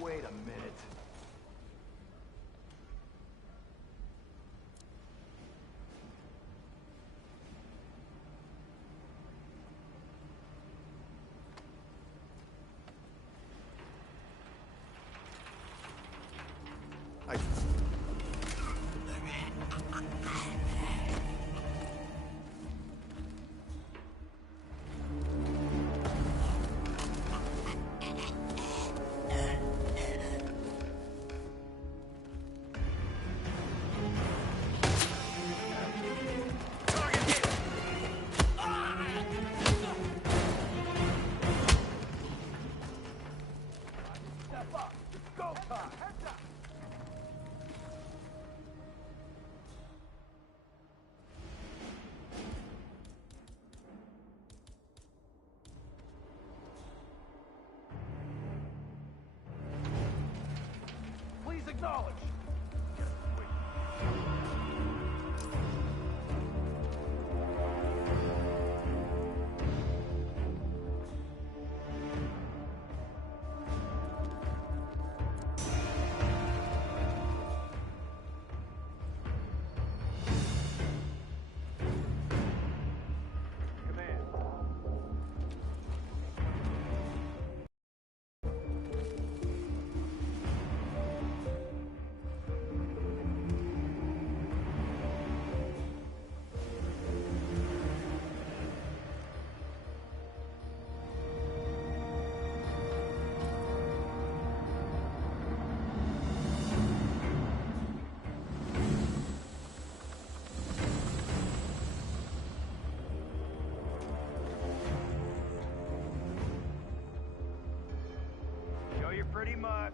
Wait a minute. Please acknowledge. You're pretty much.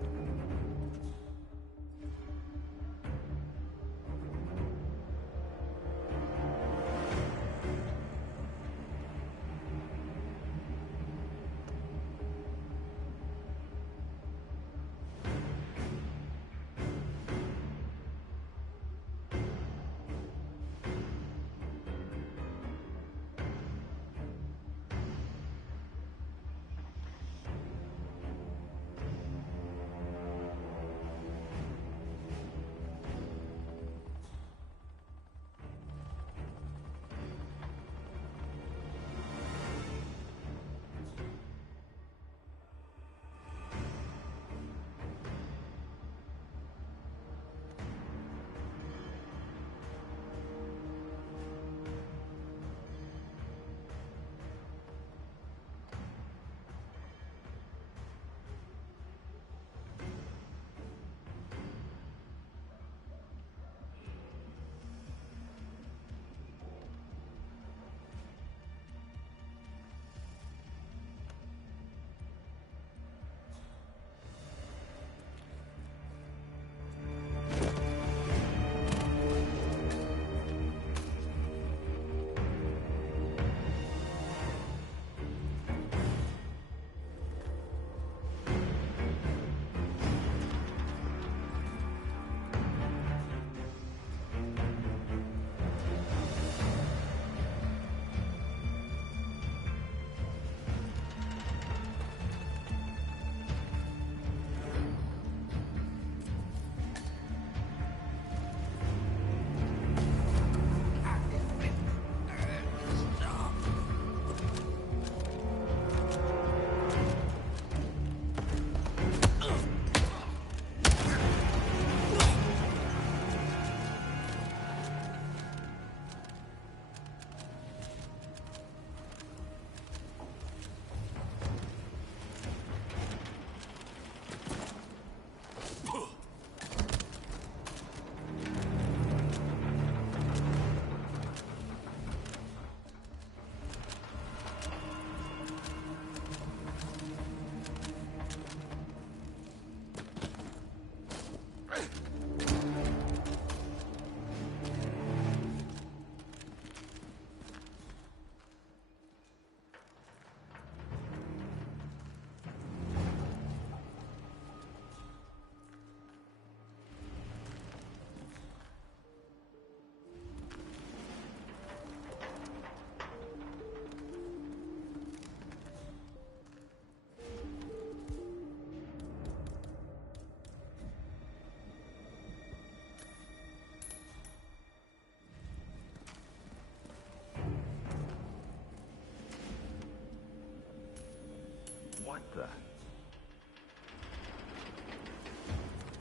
What the?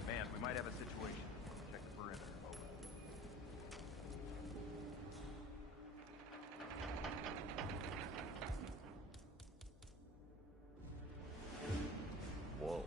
Man, we might have a situation. Check the perimeter. Over. Whoa.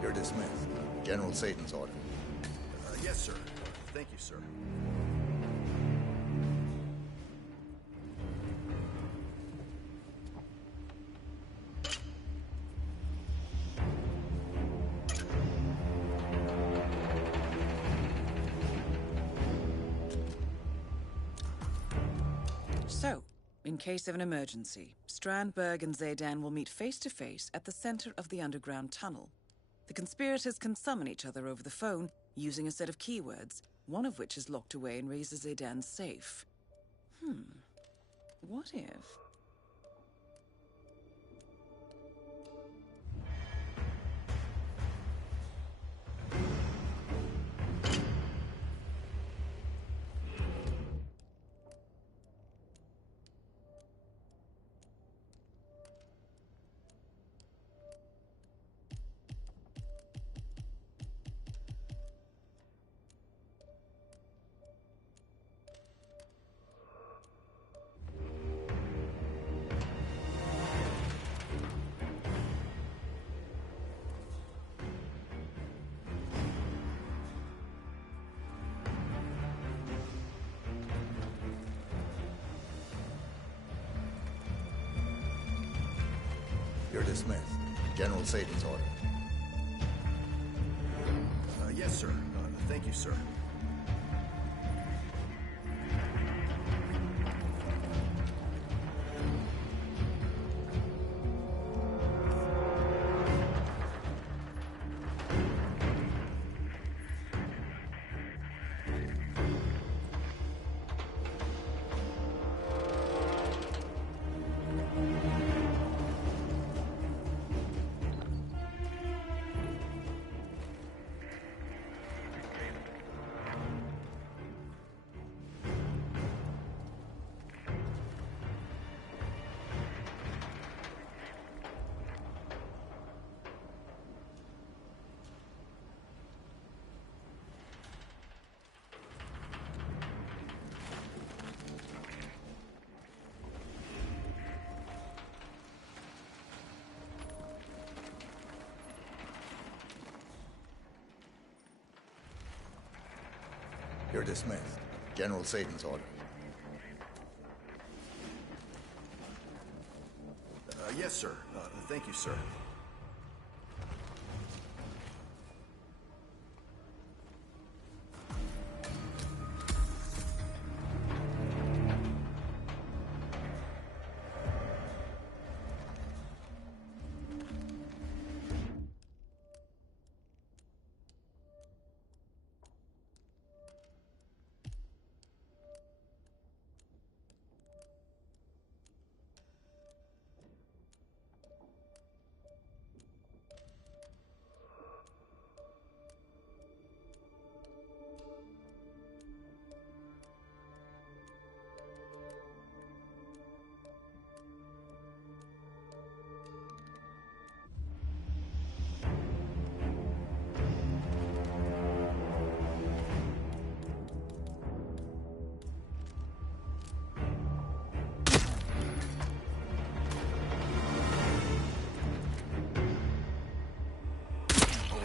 You're dismissed. General Satan's order. Yes, sir. Thank you, sir. So, in case of an emergency, Strandberg and Zaydan will meet face to face at the center of the underground tunnel. The conspirators can summon each other over the phone using a set of keywords, one of which is locked away in Reza Zaydan's safe. What if... You're dismissed. General Satan's order. Yes, sir. Thank you, sir. You're dismissed. General Satan's order. Yes, sir. Thank you, sir.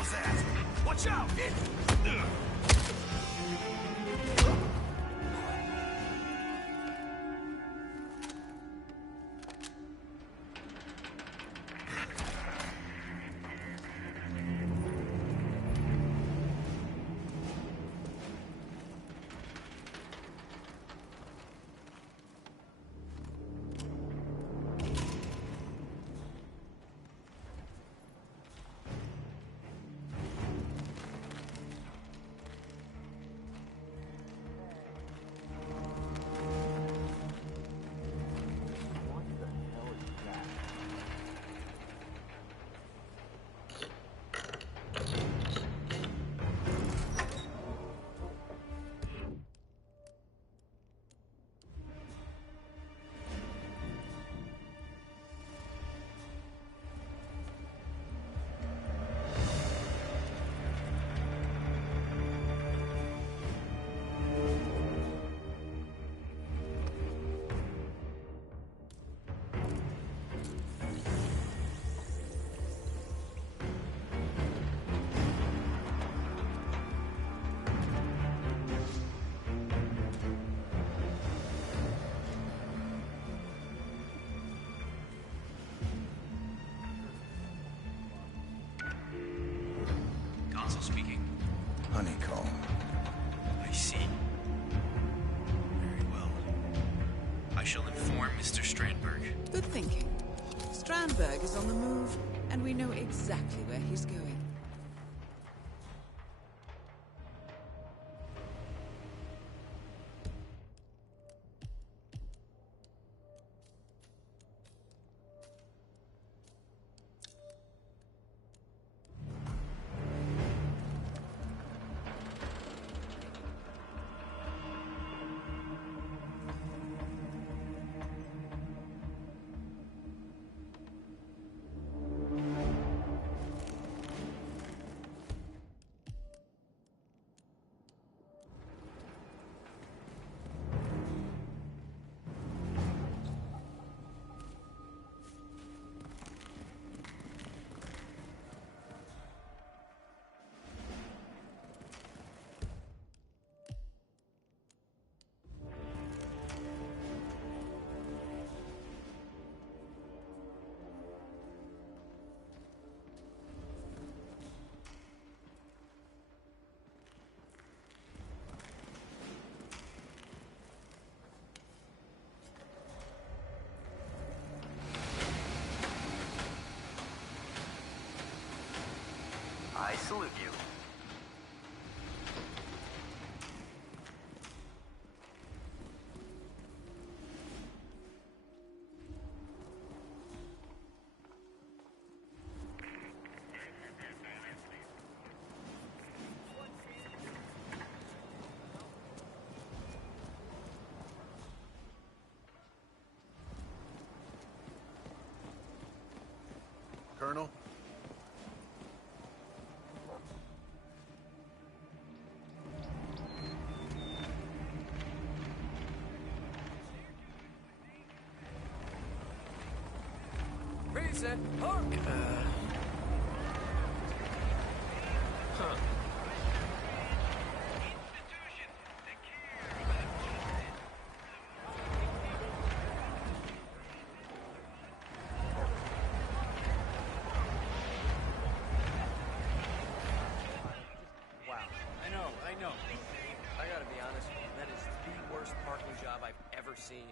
was that? Watch out! Speaking. Honeycomb. I see. Very well. I shall inform Mr. Strandberg. Good thinking. Strandberg is on the move, and we know exactly where he's going. I salute you. Colonel? Reset. Hark! Huh. Wow. I know. I gotta be honest, that is the worst parking job I've ever seen.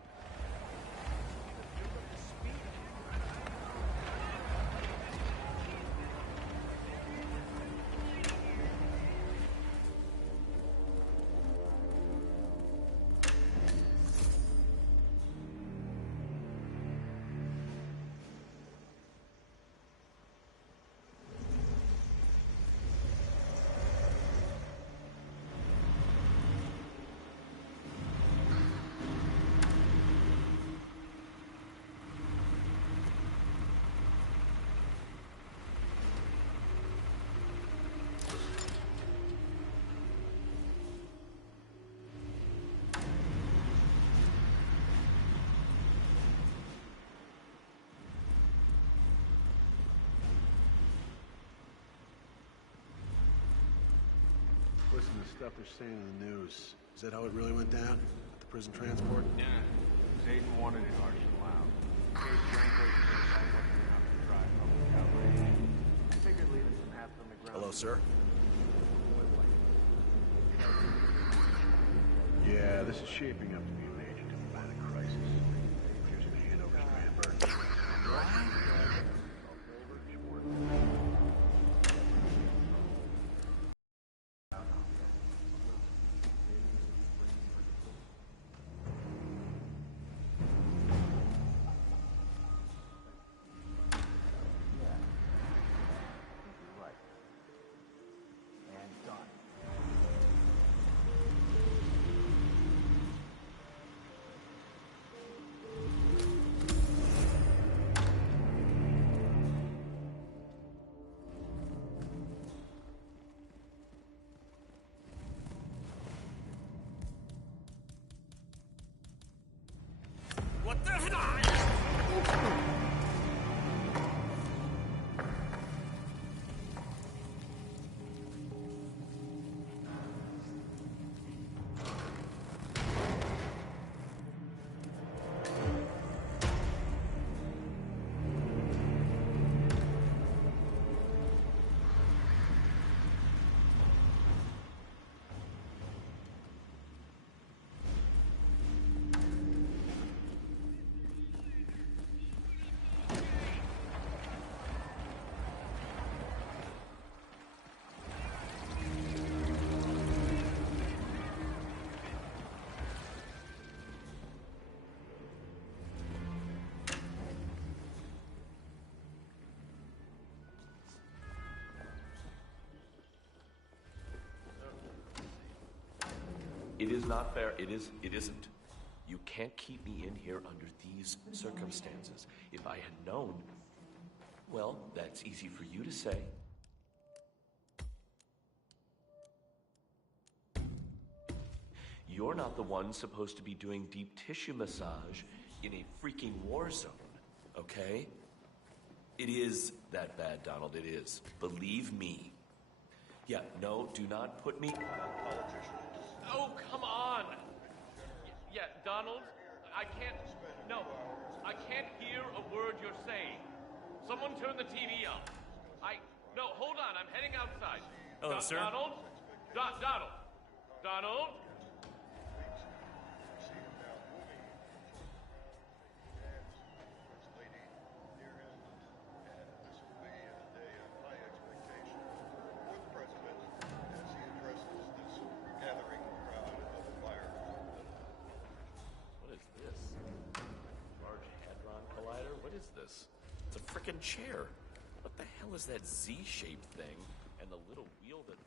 the stuff they're saying in the news. Is that how it really went down? At the prison transport? Yeah. Zayden wanted it harsh and loud. Case translation wasn't enough to drive public outrage. I figured leaving some hats on the ground... Hello, sir? Yeah, this is shaping up to be a major diplomatic crisis. Here's your hand over Strandberg. What the hell? It is not fair. It isn't. You can't keep me in here under these circumstances. If I had known, well, that's easy for you to say. You're not the one supposed to be doing deep tissue massage in a freaking war zone, okay? It is that bad, Donald, it is. Believe me. Yeah, no, do not put me... Oh, come on! Yeah, Donald, I can't... No, I can't hear a word you're saying. Someone turn the TV off. No, hold on, I'm heading outside. Hello, sir? Donald? Donald? Donald? It's a frickin' chair. What the hell is that Z-shaped thing and the little wheel that...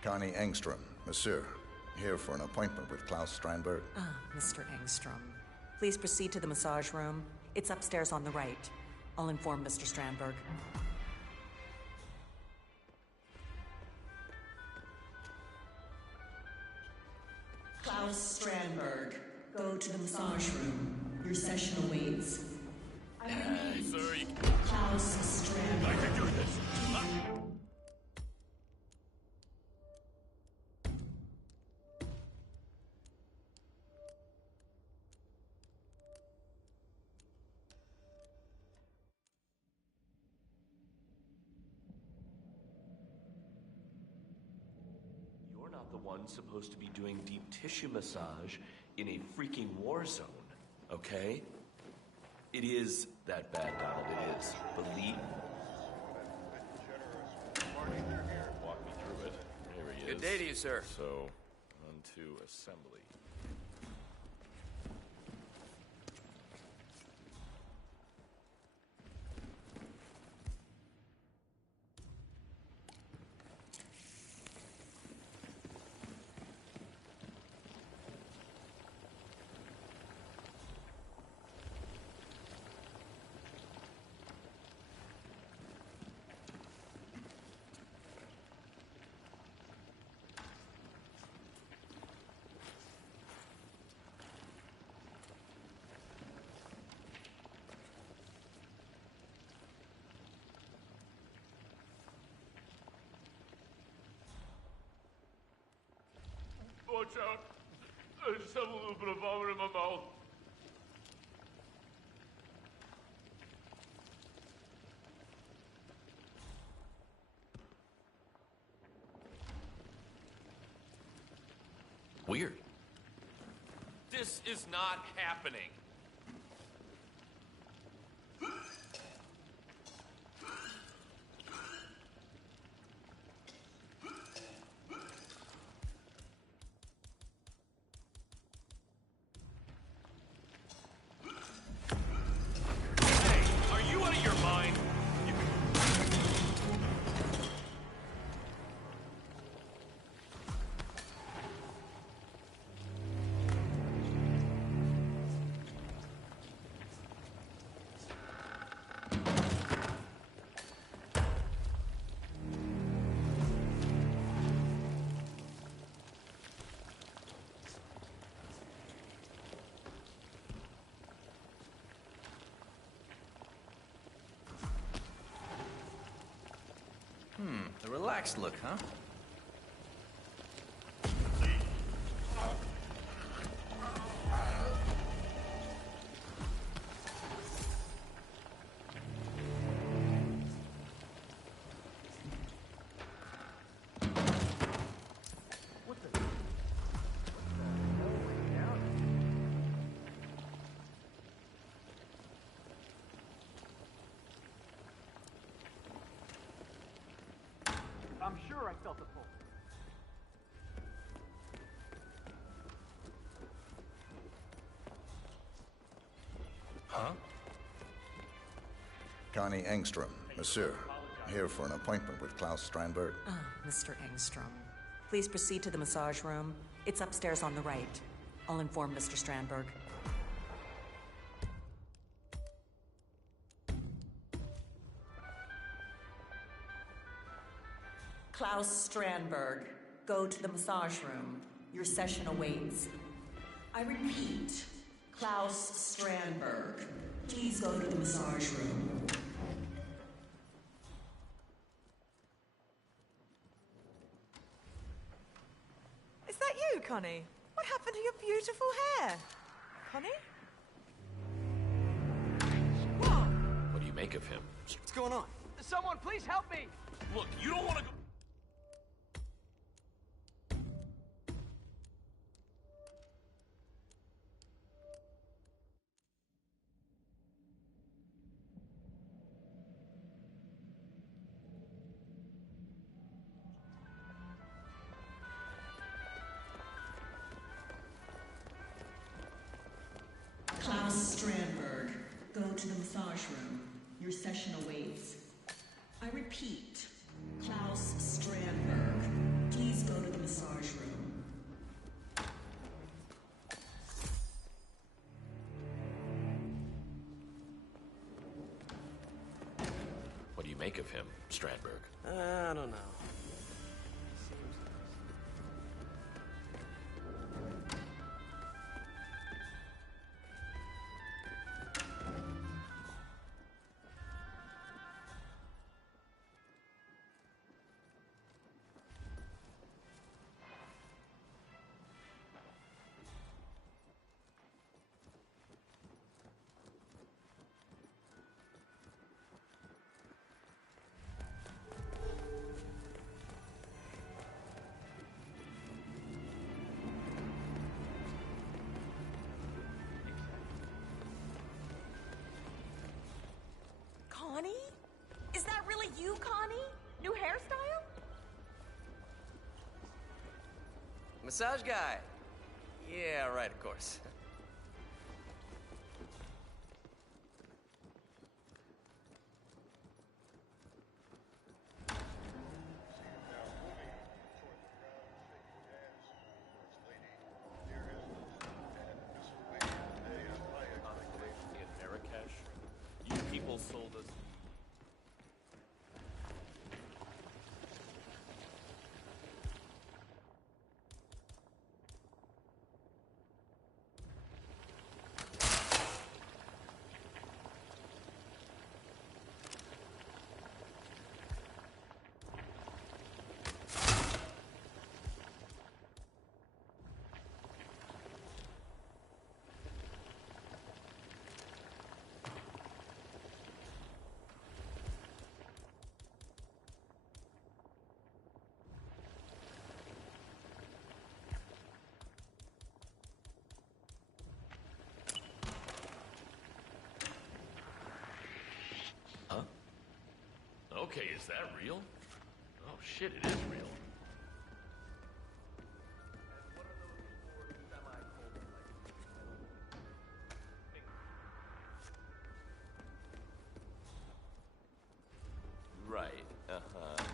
Connie Engstrom, Monsieur, here for an appointment with Klaus Strandberg. Ah, Mr. Engstrom. Please proceed to the massage room. It's upstairs on the right. I'll inform Mr. Strandberg. Klaus Strandberg, go to the massage room. Your session awaits. Sir, Klaus Strandberg. I can do this. not the one supposed to be doing deep tissue massage in a freaking war zone, okay? It is that bad, Donald, it is. Believe... Walk me through it. There he is. Good day to you, sir. So, on to assembly. Watch out. I just have a little bit of vomit in my mouth. Weird. This is not happening. A relaxed look, huh? I'm sure I felt the pull. Huh? Connie Engstrom, Monsieur. Here for an appointment with Klaus Strandberg. Ah, Mr. Engstrom. Please proceed to the massage room. It's upstairs on the right. I'll inform Mr. Strandberg. Klaus Strandberg, go to the massage room. Your session awaits. I repeat, Klaus Strandberg, please go to the massage room. Is that you, Connie? What happened to your beautiful hair? Connie? What do you make of him? What's going on? Someone, please help me! Look, you don't want to go... Klaus Strandberg, go to the massage room. Your session awaits. I repeat, Klaus Strandberg, please go to the massage room. What do you make of him, Strandberg? I don't know. you Connie? New hairstyle? Massage guy. Yeah, right, of course. In Marrakesh, you people sold us. Huh? Okay, is that real? Oh shit, it is real. Right, uh-huh.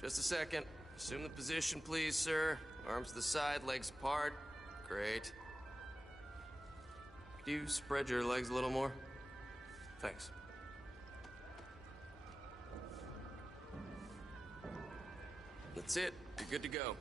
Just a second. Assume the position, please, sir. Arms to the side, legs apart. Great. Could you spread your legs a little more? Thanks. That's it. You're good to go.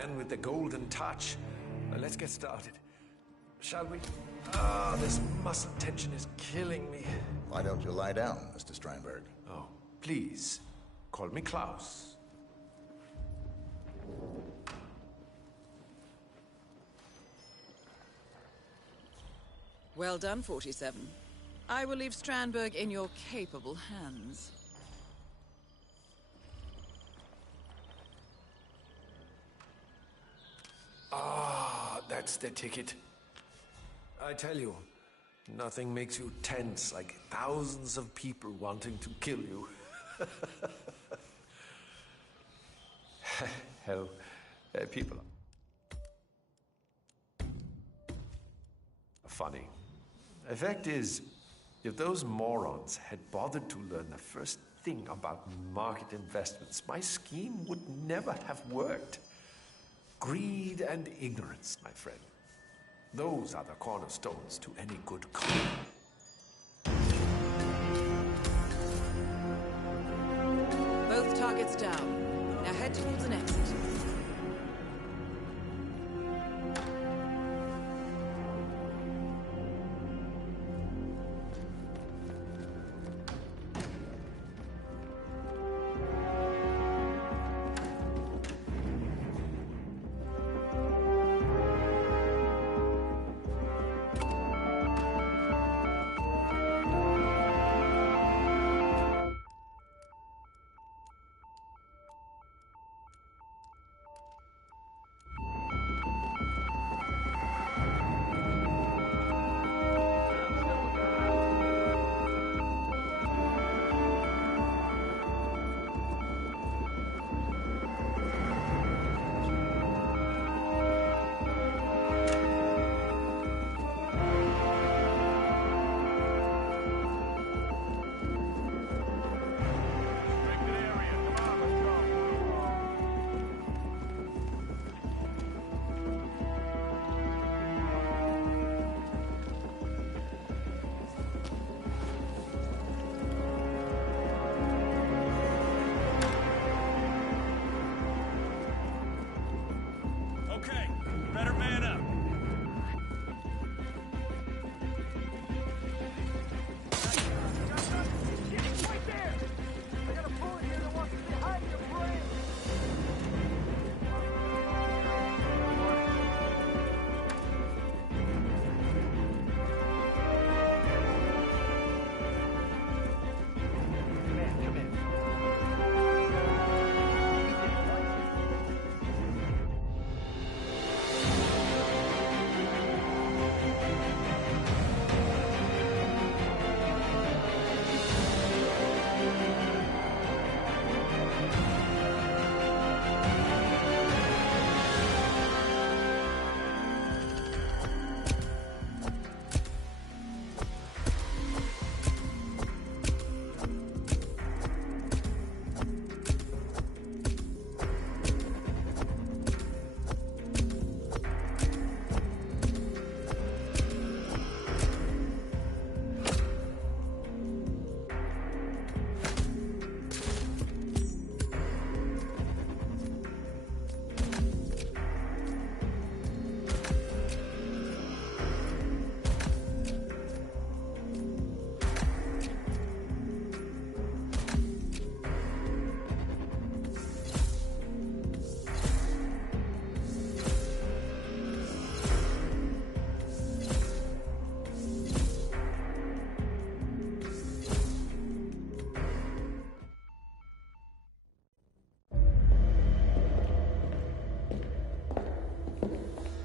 man with the golden touch. Let's get started. Shall we? This muscle tension is killing me. Why don't you lie down, Mr. Strandberg? Oh, please. Call me Klaus. Well done, 47. I will leave Strandberg in your capable hands. That's the ticket. I tell you, nothing makes you tense like thousands of people wanting to kill you. Hell, people are funny. The fact is, if those morons had bothered to learn the first thing about market investments, my scheme would never have worked. Greed and ignorance, my friend. Those are the cornerstones to any good con. Both targets down. Now head towards an exit.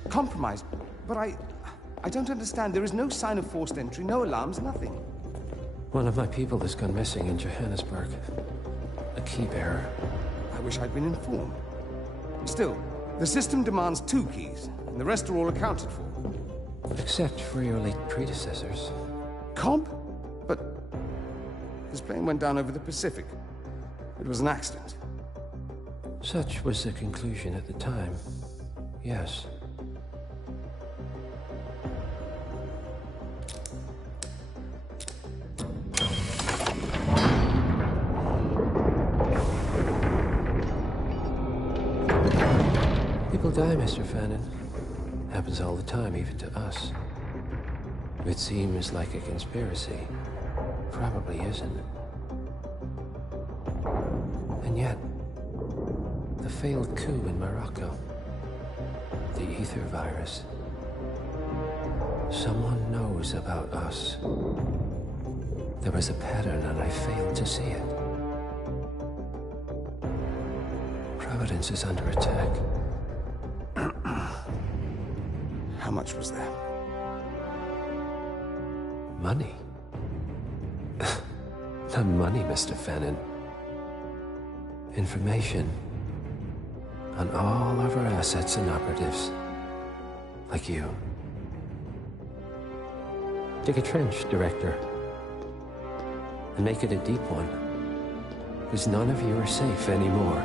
Compromised, but I don't understand. There is no sign of forced entry, no alarms, nothing. One of my people has gone missing in Johannesburg. A key bearer. I wish I'd been informed. Still, the system demands 2 keys, and the rest are all accounted for. Except for your late predecessors. Comp? But his plane went down over the Pacific. It was an accident. Such was the conclusion at the time. Yes. People die, Mr. Fannin. Happens all the time, even to us. It seems like a conspiracy. Probably isn't. And yet, the failed coup in Morocco, the ether virus. Someone knows about us. There was a pattern and I failed to see it. Providence is under attack. How much was there? Money? Not money, Mr. Fannin. Information on all of our assets and operatives. Like you. Dig a trench, Director. And make it a deep one. Because none of you are safe anymore.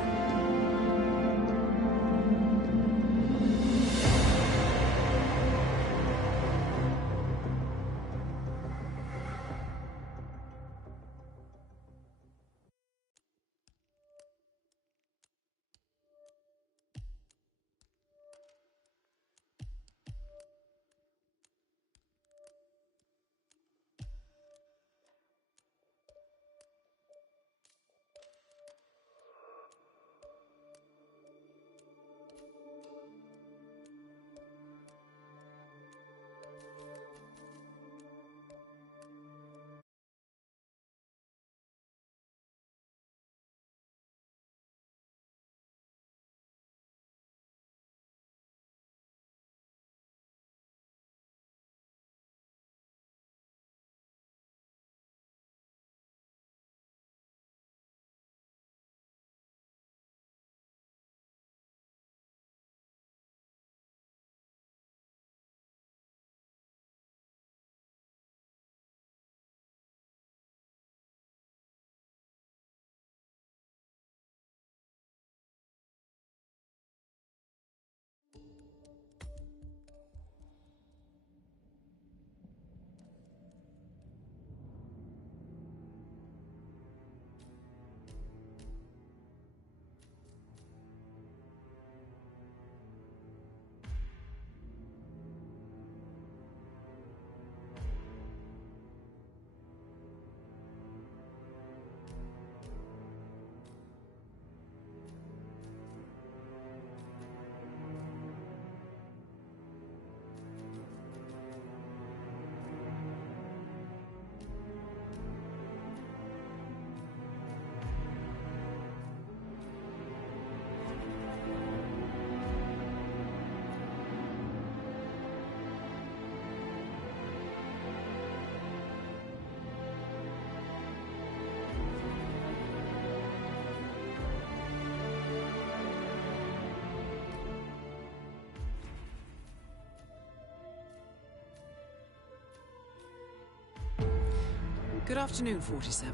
Good afternoon, 47.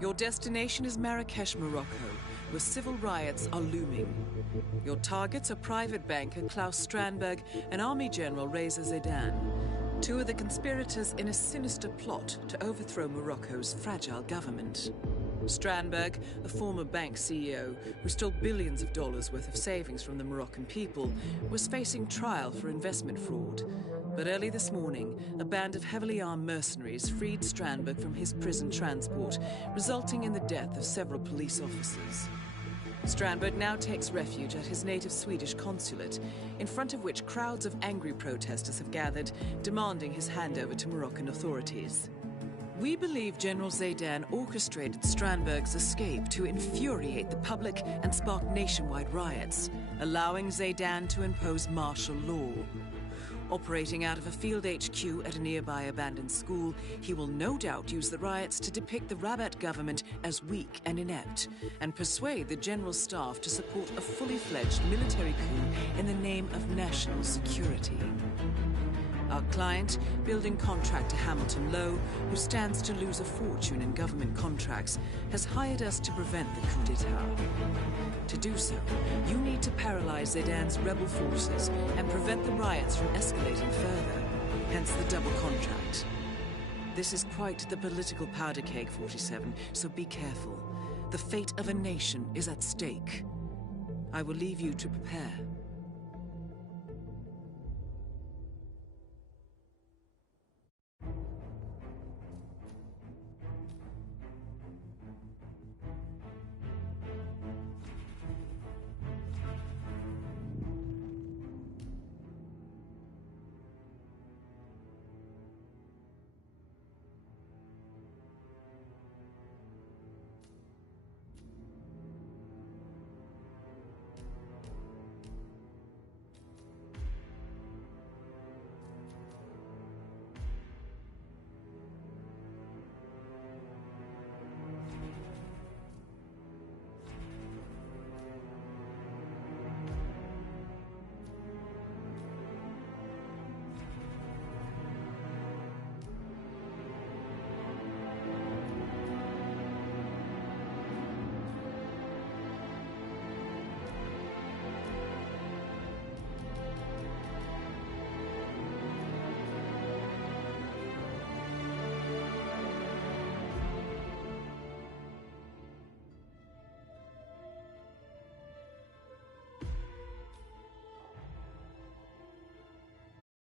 Your destination is Marrakesh, Morocco, where civil riots are looming. Your targets are private banker Klaus Strandberg and Army General Reza Zaidan, two of the conspirators in a sinister plot to overthrow Morocco's fragile government. Strandberg, a former bank CEO who stole billions of dollars worth of savings from the Moroccan people, was facing trial for investment fraud. But early this morning, a band of heavily armed mercenaries freed Strandberg from his prison transport, resulting in the death of several police officers. Strandberg now takes refuge at his native Swedish consulate, in front of which crowds of angry protesters have gathered, demanding his handover to Moroccan authorities. We believe General Zaidan orchestrated Strandberg's escape to infuriate the public and spark nationwide riots, allowing Zaidan to impose martial law. Operating out of a field HQ at a nearby abandoned school, he will no doubt use the riots to depict the Rabat government as weak and inept, and persuade the general staff to support a fully fledged military coup in the name of national security. Our client, building contractor Hamilton Lowe, who stands to lose a fortune in government contracts, has hired us to prevent the coup d'etat. To do so, you need to paralyze Zaidan's rebel forces and prevent the riots from escalating further, hence the double contract. This is quite the political powder keg, 47, so be careful. The fate of a nation is at stake. I will leave you to prepare.